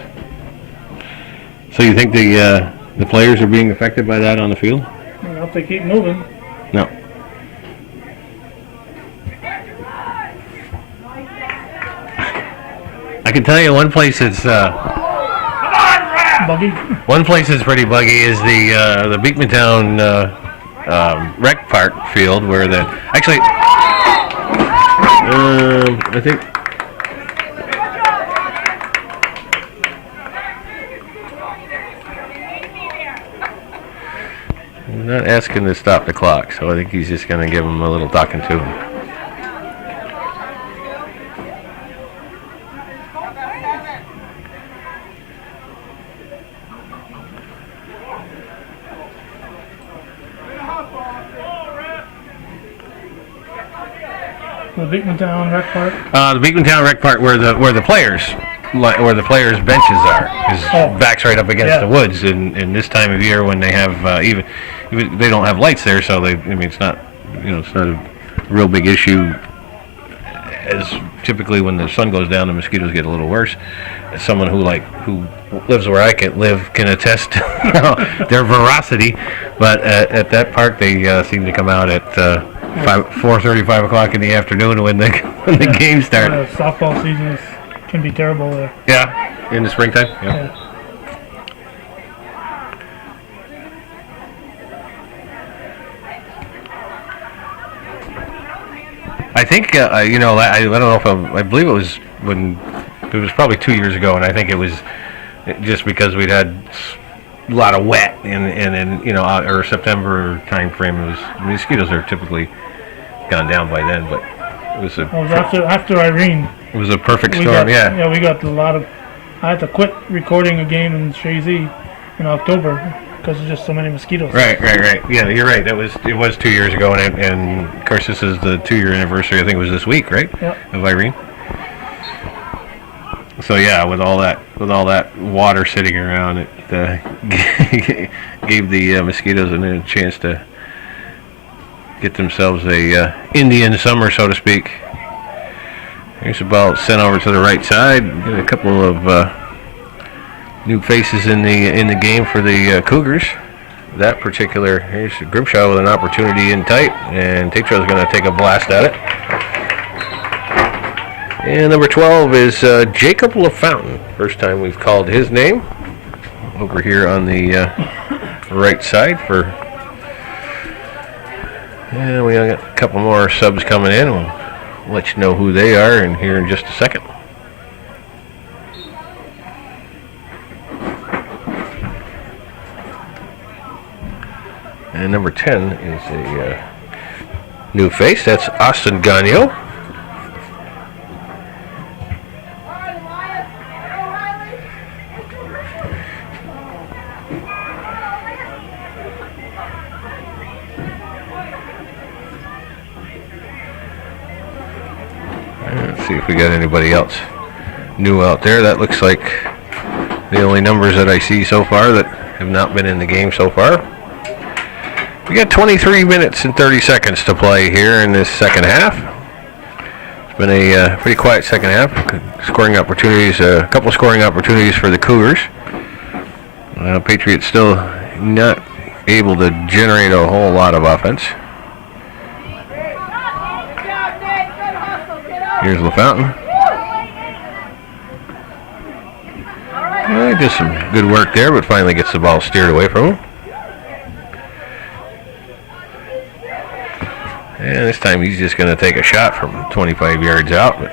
So you think the players are being affected by that on the field? If they keep moving. No. I can tell you one place that's Buggy. one place that's pretty buggy is the Beekmantown Rec Park field where actually I think. I'm not asking to stop the clock, so I think he's just going to give him a little talking to. The Beekmantown Rec Park. The Beekmantown Rec Park, where the players benches are, is backs right up against the woods. And this time of year, when they have even they don't have lights there, so it's not it's not a real big issue. As typically when the sun goes down, the mosquitoes get a little worse. As someone who lives where I can live can attest to their veracity. But at that park, they seem to come out at 4:30, 5 o'clock in the afternoon when the games start. Softball season can be terrible there. Yeah, in the springtime. Yeah. I think I don't know if I believe it was probably 2 years ago, and I think it was just because we'd had a lot of wet and or September time frame. It was mosquitoes are typically gone down by then, but it was after Irene. It was a perfect storm. Yeah, we got a lot of. I had to quit recording a game in Shazy in October because there's just so many mosquitoes. Right. Yeah, you're right. It was 2 years ago, and of course this is the 2-year anniversary. I think it was this week, right? Yep. Of Irene. So yeah, with all that water sitting around, it gave the mosquitoes a chance to get themselves a Indian summer, so to speak. Here's the ball sent over to the right side. Get a couple of new faces in the game for the Cougars. That particular, here's Grimshaw with an opportunity in tight, and Tetro's going to take a blast at it. And number 12 is Jacob LaFountain. First time we've called his name. Over here on the right side for. And we got a couple more subs coming in. We'll let you know who they are in here in just a second. And number 10 is a new face. That's Austin Gagnon. Let's see if we got anybody else new out there. That looks like the only numbers that I see so far that have not been in the game so far. We got 23 minutes and 30 seconds to play here in this second half. It's been a pretty quiet second half. Scoring opportunities, a couple scoring opportunities for the Cougars. Patriots still not able to generate a whole lot of offense. Here's LaFountain. Just some good work there, but finally gets the ball steered away from him. And this time he's just going to take a shot from 25 yards out. But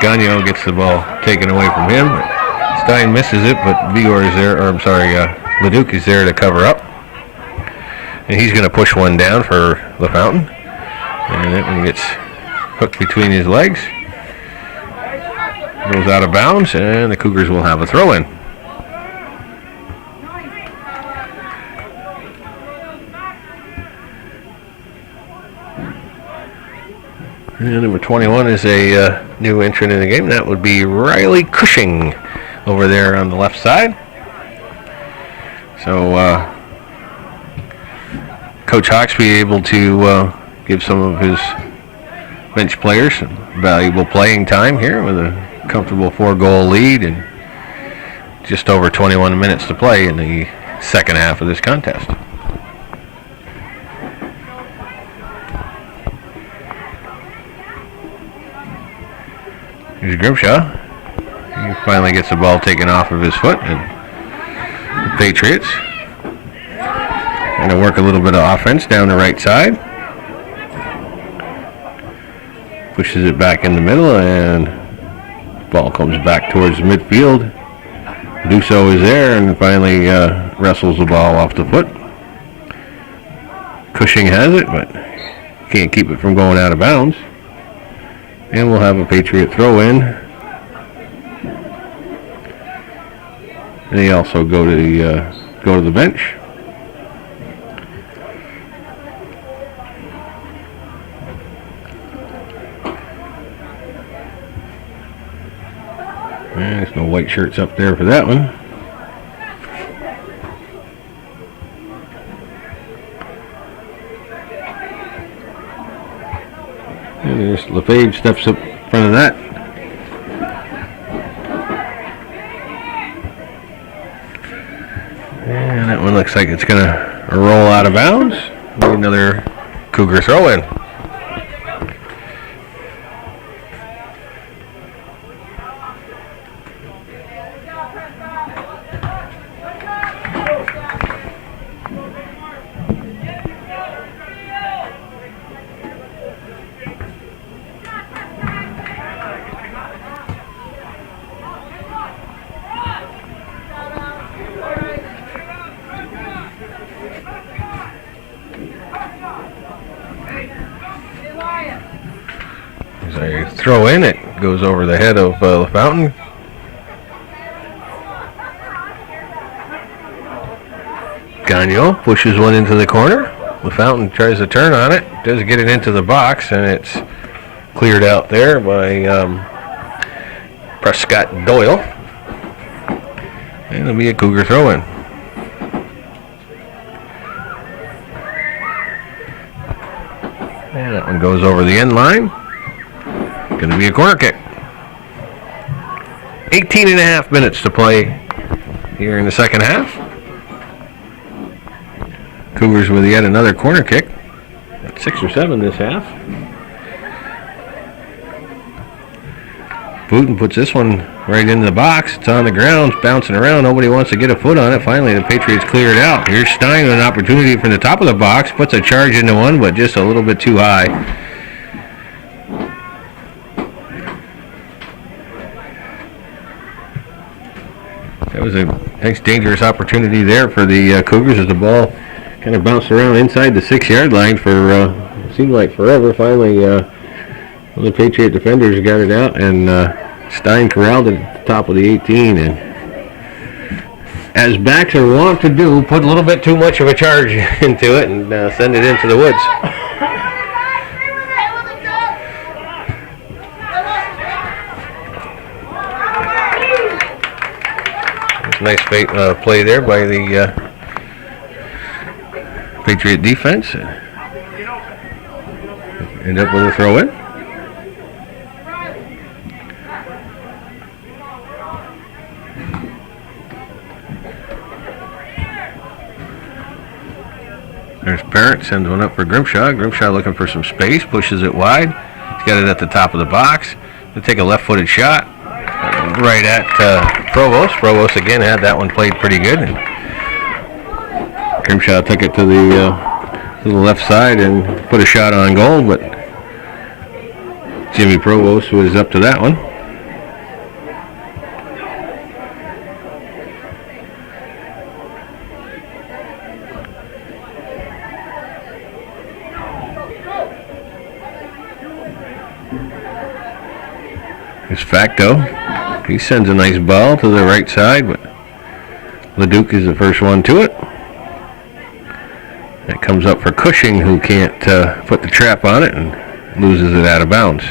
Gagnon gets the ball taken away from him. Stein misses it, but Vigor is there, Leduc is there to cover up. And he's going to push one down for LaFountain. And that one gets hooked between his legs. Goes out of bounds, and the Cougars will have a throw-in. And number 21 is a new entrant in the game. That would be Riley Cushing over there on the left side. So Coach Hawksby able to give some of his bench players some valuable playing time here with a comfortable 4-goal lead and just over 21 minutes to play in the second half of this contest. Here's Grimshaw. He finally gets the ball taken off of his foot, and the Patriots going to work a little bit of offense down the right side. Pushes it back in the middle, and the ball comes back towards midfield. Dusso is there and finally wrestles the ball off the foot. Cushing has it, but can't keep it from going out of bounds. And we'll have a Patriot throw in. And they also go to the bench. And there's no white shirts up there for that one. And there's Lefebvre steps up in front of that. And that one looks like it's going to roll out of bounds. Need another Cougar throw in. As I throw in, it goes over the head of LaFountain. Gagnon pushes one into the corner. LaFountain tries to turn on it, does get it into the box, and it's cleared out there by Prescott Doyle. And it'll be a Cougar throw-in. And that one goes over the end line. Going to be a corner kick. 18 and a half minutes to play here in the second half. Cougars with yet another corner kick. At 6 or 7 this half. Booten puts this one right into the box. It's on the ground, it's bouncing around. Nobody wants to get a foot on it. Finally, the Patriots clear it out. Here's Stein with an opportunity from the top of the box. Puts a charge into one, but just a little bit too high. That was a nice, dangerous opportunity there for the Cougars as the ball kind of bounced around inside the 6-yard line for seemed like forever. Finally, the Patriot defenders got it out, and Stein corralled it at the top of the 18. And as backs are wont to do, put a little bit too much of a charge into it and send it into the woods. Nice play there by the Patriot defense. End up with a throw in. There's Parent, sends one up for Grimshaw. Grimshaw looking for some space, pushes it wide. He's got it at the top of the box. He'll take a left-footed shot right at Provost. Provost again had that one played pretty good. And Grimshaw took it to the left side and put a shot on goal, but Jimmy Provost was up to that one. It's Facto. He sends a nice ball to the right side, but Leduc is the first one to it. It comes up for Cushing, who can't put the trap on it and loses it out of bounds.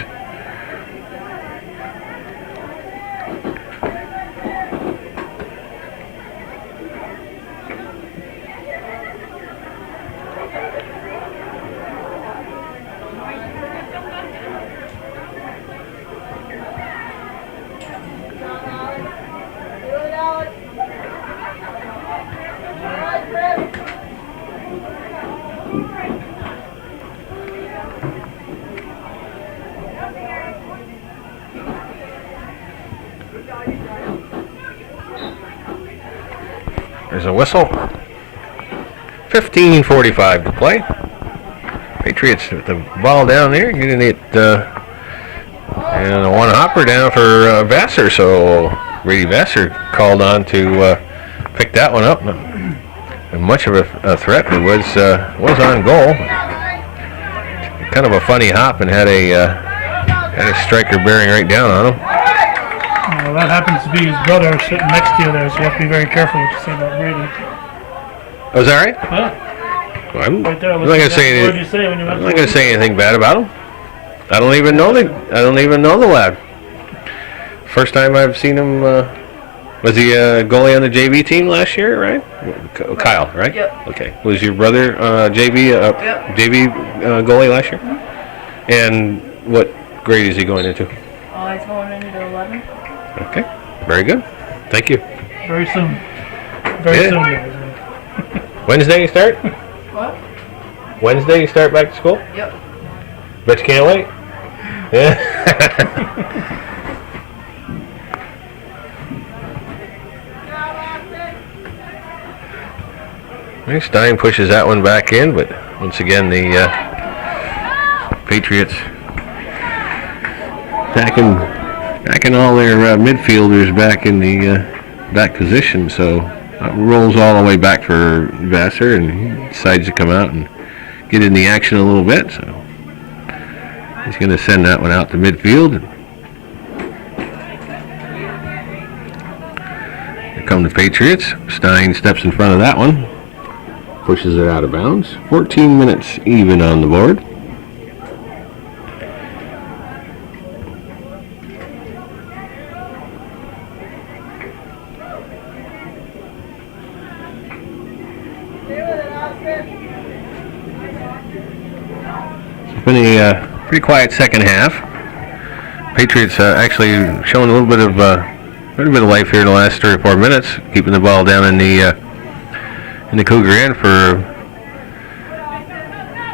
There's a whistle. 15:45 to play. Patriots with the ball down there, getting it, and a one-hopper down for Vassar. So Brady Vassar called on to pick that one up. And much of a threat. It was on goal. Kind of a funny hop and had a striker bearing right down on him. Well, that happens to be his brother sitting next to you there, so you have to be very careful what you say about Brady. Oh, is that right? Yeah, Well, I'm right there. not going to say What did you anything. say when you I'm went not going to say anything bad about him. I don't even know the lad. First time I've seen him. Was he a goalie on the JV team last year, right? Kyle, right? Yep. Okay. Was your brother JV Yep. JV goalie last year? And what grade is he going into? He's going into 11. Okay. Very good. Thank you. Very soon. Very Yeah. soon, guys. Wednesday you start? What? Wednesday you start back to school? Yep. Bet you can't wait. Yeah. Stein pushes that one back in, but once again the Patriots backing all their midfielders back in the back position. So rolls all the way back for Vassar, and he decides to come out and get in the action a little bit. So he's going to send that one out to midfield. Here come the Patriots. Stein steps in front of that one. Pushes it out of bounds. 14 minutes even on the board. It's been a pretty quiet second half. Patriots actually showing a little bit of life here in the last 3 or 4 minutes, keeping the ball down in the Cougar end for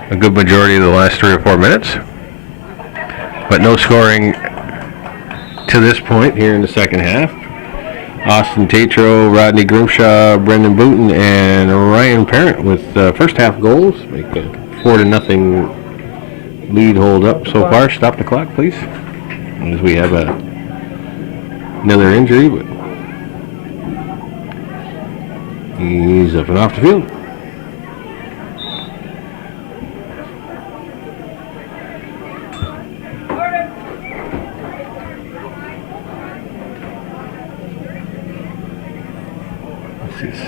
a good majority of the last 3 or 4 minutes. But no scoring to this point here in the second half. Austin Tatro, Rodney Grimshaw, Brendan Booton, and Ryan Parent with first half goals. Make a 4-0 lead hold up so far. Stop the clock, please. As we have another injury, but he's up and off the field. This is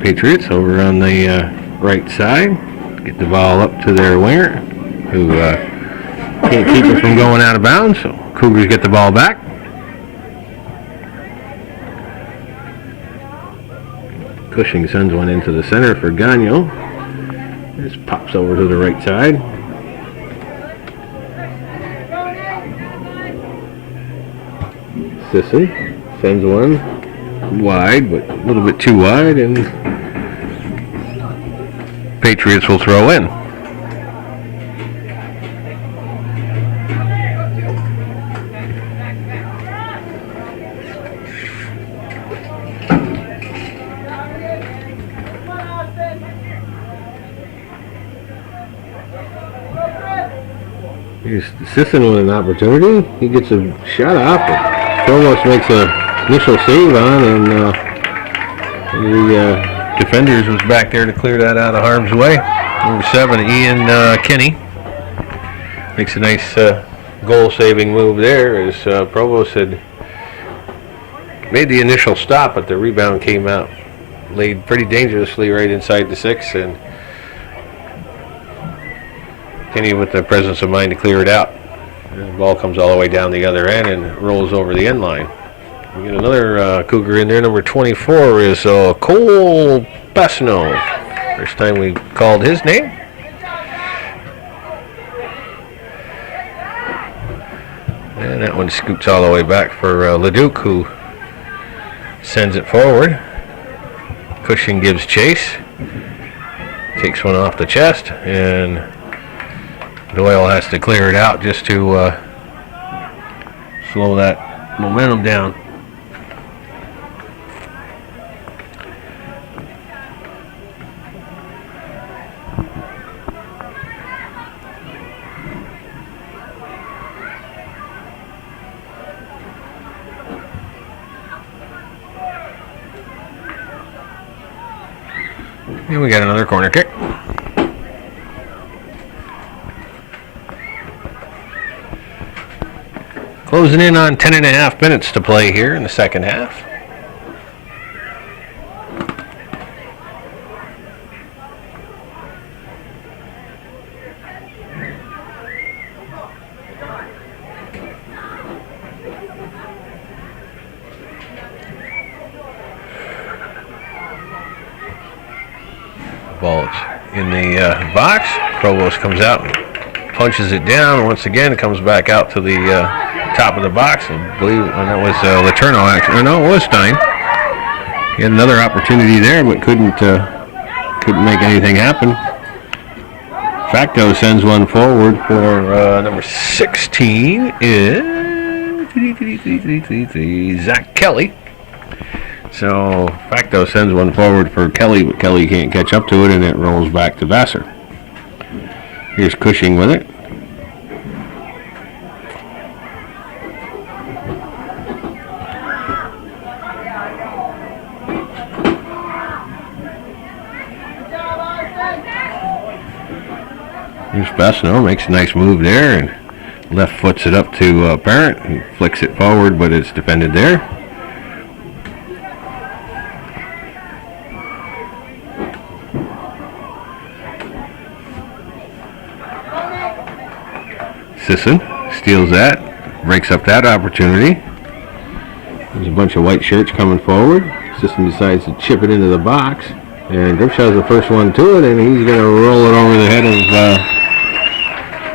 Patriots over on the right side. Get the ball up to their winger, who can't keep it from going out of bounds. So Cougars get the ball back. Cushing sends one into the center for Gagnon. This pops over to the right side. Sisson sends one wide, but a little bit too wide, and Patriots will throw in. Here's Sisson with an opportunity. He gets a shot off, but Phillips makes an initial save on, and the defenders was back there to clear that out of harm's way. Number 7, Ian Kinney, makes a nice goal-saving move there, as Provost had made the initial stop, but the rebound came out, laid pretty dangerously right inside the 6, and Kinney with the presence of mind to clear it out. And the ball comes all the way down the other end and rolls over the end line. We get another Cougar in there. Number 24 is Cole Bassino. First time we called his name. And that one scoots all the way back for Leduc, who sends it forward. Cushing gives chase. takes one off the chest, and Doyle has to clear it out just to slow that momentum down. And we got another corner kick. Closing in on 10.5 minutes to play here in the second half. Ball in the box. Provost comes out and punches it down. Once again, it comes back out to the top of the box. I believe that was Letourneau, actually. Or no, it was Stein. He had another opportunity there, but couldn't make anything happen. Facto sends one forward for number 16 is Zach Kelly. So Facto sends one forward for Kelly, but Kelly can't catch up to it, and it rolls back to Vassar. Here's Cushing with it. Here's Bassino, makes a nice move there, and left foots it up to Parent. He flicks it forward, but it's defended there. Sisson steals that, breaks up that opportunity. There's a bunch of white shirts coming forward. Sisson decides to chip it into the box, and Grimshaw's the first one to it, and he's going to roll it over the head of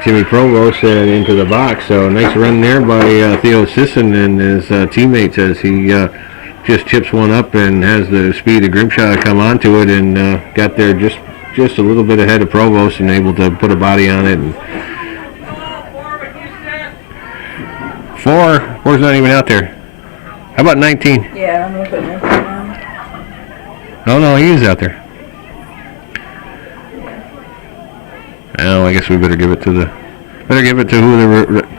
Timmy Provost and into the box. So nice run there by Theo Sisson and his teammates as he just chips one up and has the speed of Grimshaw come onto it, and got there just a little bit ahead of Provost and able to put a body on it. And Four's not even out there. How about 19? Yeah, I'm gonna put 19 down. No, he is out there. Well, I guess we better give it to who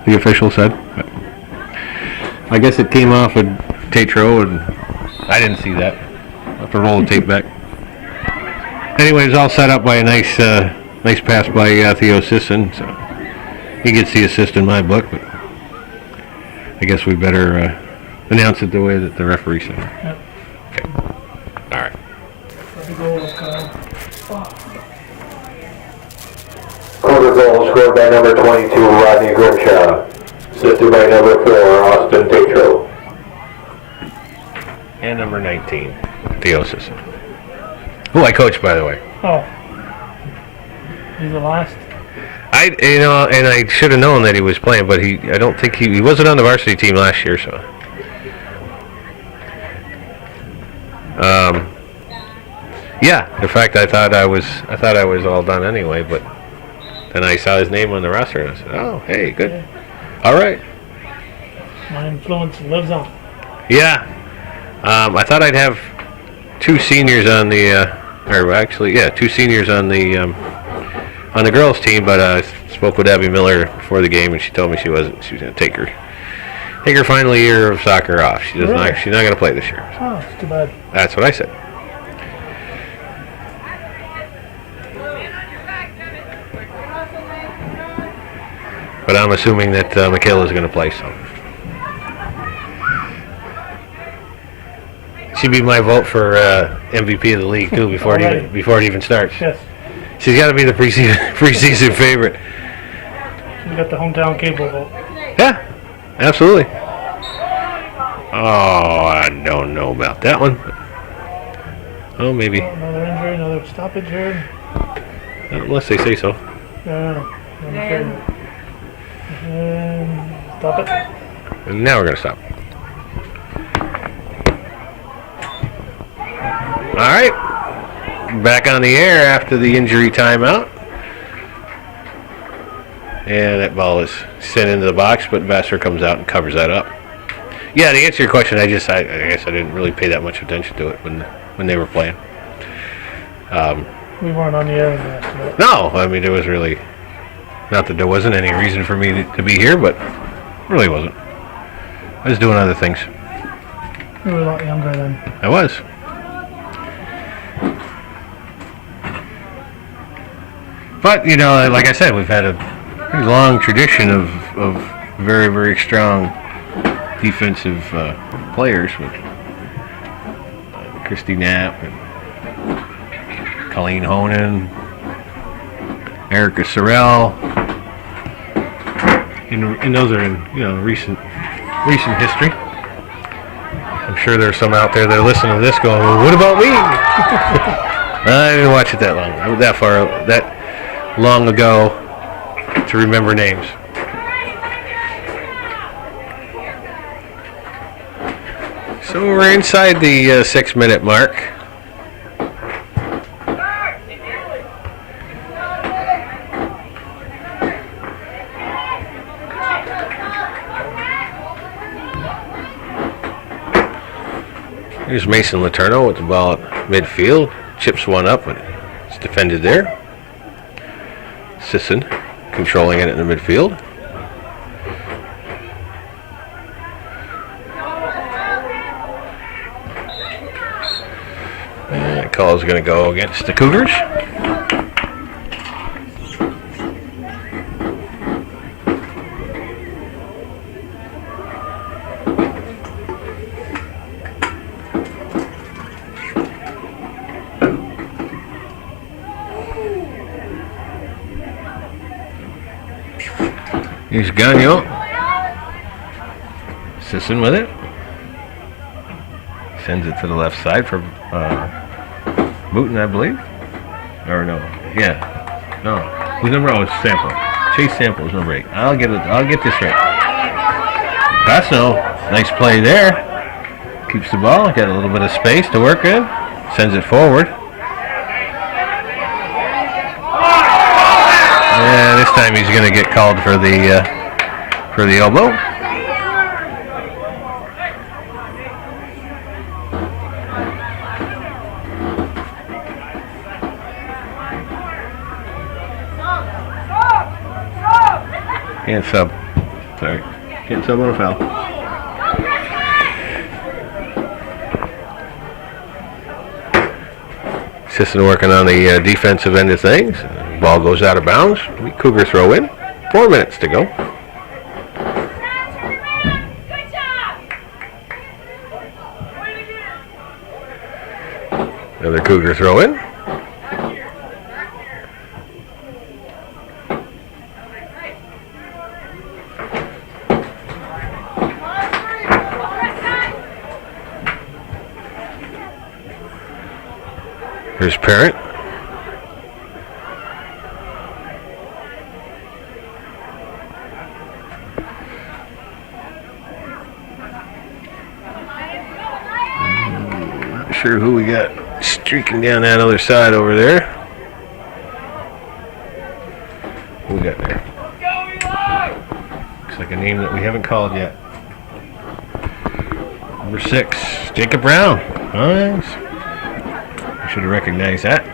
the official said. But I guess it came off of Tatro, and I didn't see that. I'll have to roll the tape back. Anyways, all set up by a nice pass by Theo Sisson. So he gets the assist in my book, but I guess we better announce it the way that the referee said. Yep. Okay. All right. Let me go with, Quarter goal scored by number 22, Rodney Grimshaw. Assisted by number 4, Austin Tatro. And number 19, Theo Sisson. Who I coach, by the way. oh. He's the last. And I should have known that he was playing, but I don't think he wasn't on the varsity team last year, so. Yeah, in fact, I thought I was all done anyway, but then I saw his name on the roster and I said, "Oh, hey, good, Yeah. all right." My influence lives on. Yeah, I thought I'd have two seniors on the, two seniors on the girls' team, but I spoke with Abby Miller before the game, and she told me she was going to take her final year of soccer off. She's Really? not going to play this year. Oh, it's too bad. That's what I said. But I'm assuming that Michaela's going to play, so. She'd be my vote for MVP of the league too before it even starts. Yes. She's got to be the preseason favorite. You got the hometown cable vote. Yeah, absolutely. Oh, I don't know about that one. Oh, maybe. Another injury, another stoppage here. Unless they say so. Stop it. And now we're going to stop. All right. back on the air after the injury timeout. And that ball is sent into the box, but Vassar comes out and covers that up. Yeah, to answer your question, I guess I didn't really pay that much attention to it when they were playing. We weren't on the air yesterday. No, I mean, there was really, not that there wasn't any reason for me to be here, but really wasn't. I was doing other things. We were a lot younger then. I was. But, you know, like I said, we've had a pretty long tradition of very, very strong defensive players with Christy Knapp and Colleen Honan, Erica Sorrell, and those are in recent history. I'm sure there's some out there that are listening to this going, well, what about me? I didn't watch it that long ago to remember names. So we're inside the 6-minute mark. Here's Mason Letourneau with the ball at midfield. Chips one up, but it's defended there. Sisson controlling it in the midfield. And that call is going to go against the Cougars. Here's Gagnon. Sisson with it. Sends it to the left side for Booten, I believe. Or no. Yeah. No. Who's number 0 is Sample. Chase Sample is number 8. I'll get this right. Pasno, nice play there. Keeps the ball. Got a little bit of space to work in. Sends it forward. And this time he's going to get called for the elbow. Can't sub. Sorry. Can't sub on a foul. Sisson working on the defensive end of things. Ball goes out of bounds. Cougar throw in. 4 minutes to go. Another Cougar throw in. Here's Parent. Not sure who we got streaking down that other side over there. Who we got there? Looks like a name that we haven't called yet. Number 6, Jacob Brown. Nice. I should have recognized that.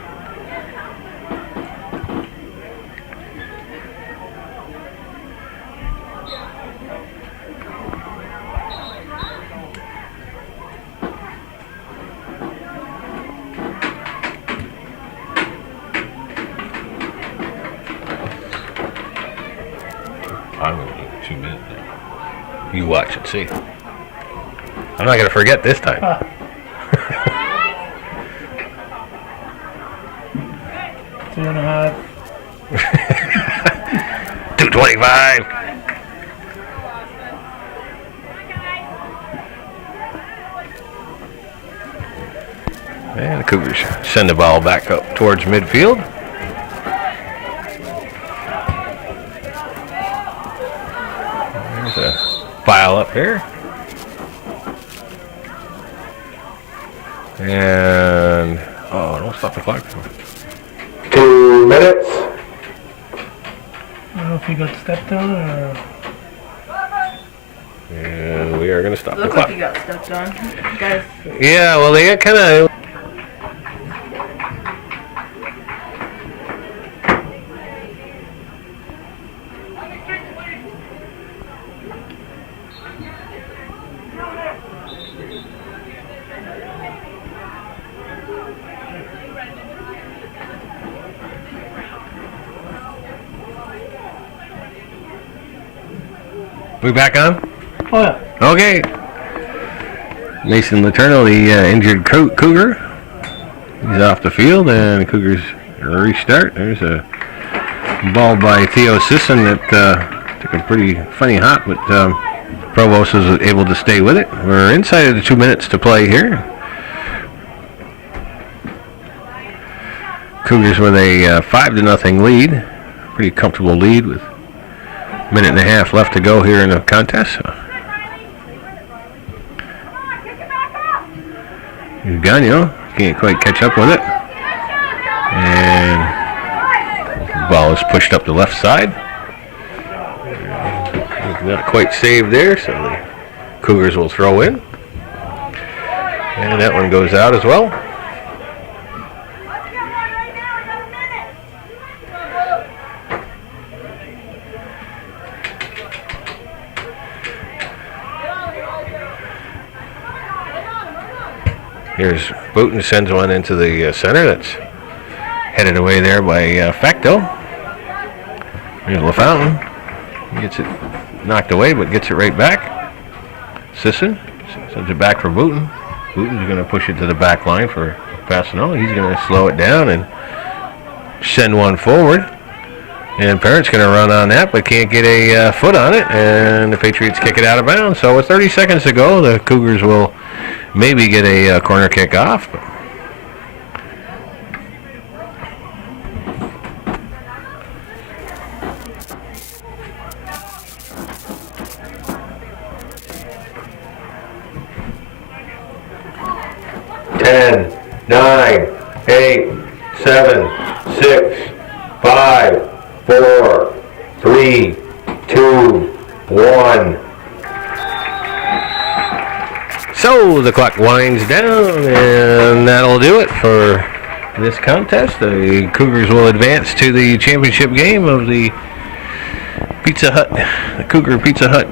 I'm going to do 2 minutes now. You watch and see. I'm not going to forget this time. 2.5. 225. And the Cougars send the ball back up towards midfield. There's a file up here. And, oh, I don't Stop the clock. 2 minutes. I don't know if he got stepped on or. And we are going to stop the Looked clock. like he got stepped on. Guys, Yeah, well, they got kind of. We back on? Oh yeah. Okay. Mason Letourneau, the injured Cougar. He's off the field, and Cougars restart. There's a ball by Theo Sisson that took a pretty funny hop, but Provost was able to stay with it. We're inside of the 2 minutes to play here. Cougars with a 5-0 lead. Pretty comfortable lead with a minute and a half left to go here in the contest. Gagno can't quite catch up with it. And the ball is pushed up the left side. Not quite saved there, so the Cougars will throw in. And that one goes out as well. Here's Booten, sends one into the center. That's headed away there by Facto. Here's LaFountain. Gets it knocked away, but gets it right back. Sisson sends it back for Booten. Booten's going to push it to the back line for Fasanel. He's going to slow it down and send one forward. And Parent's going to run on that, but can't get a foot on it. And the Patriots kick it out of bounds. So with 30 seconds to go, the Cougars will maybe get a corner kick off. But 10, 9, 8, 7, 6, 5, 4, 3, 2, 1. So the clock winds down, and that'll do it for this contest. The Cougars will advance to the championship game of the Cougar Pizza Hut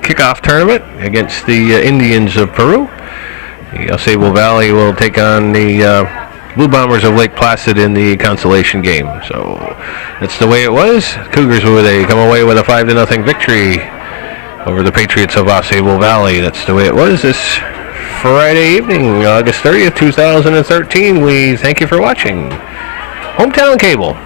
kickoff tournament against the Indians of Peru. The AuSable Valley will take on the Blue Bombers of Lake Placid in the consolation game. So that's the way it was. Cougars will come away with a 5-0 victory over the Patriots of AuSable Valley. That's the way it was this Friday evening, August 30th, 2013. We thank you for watching Hometown Cable.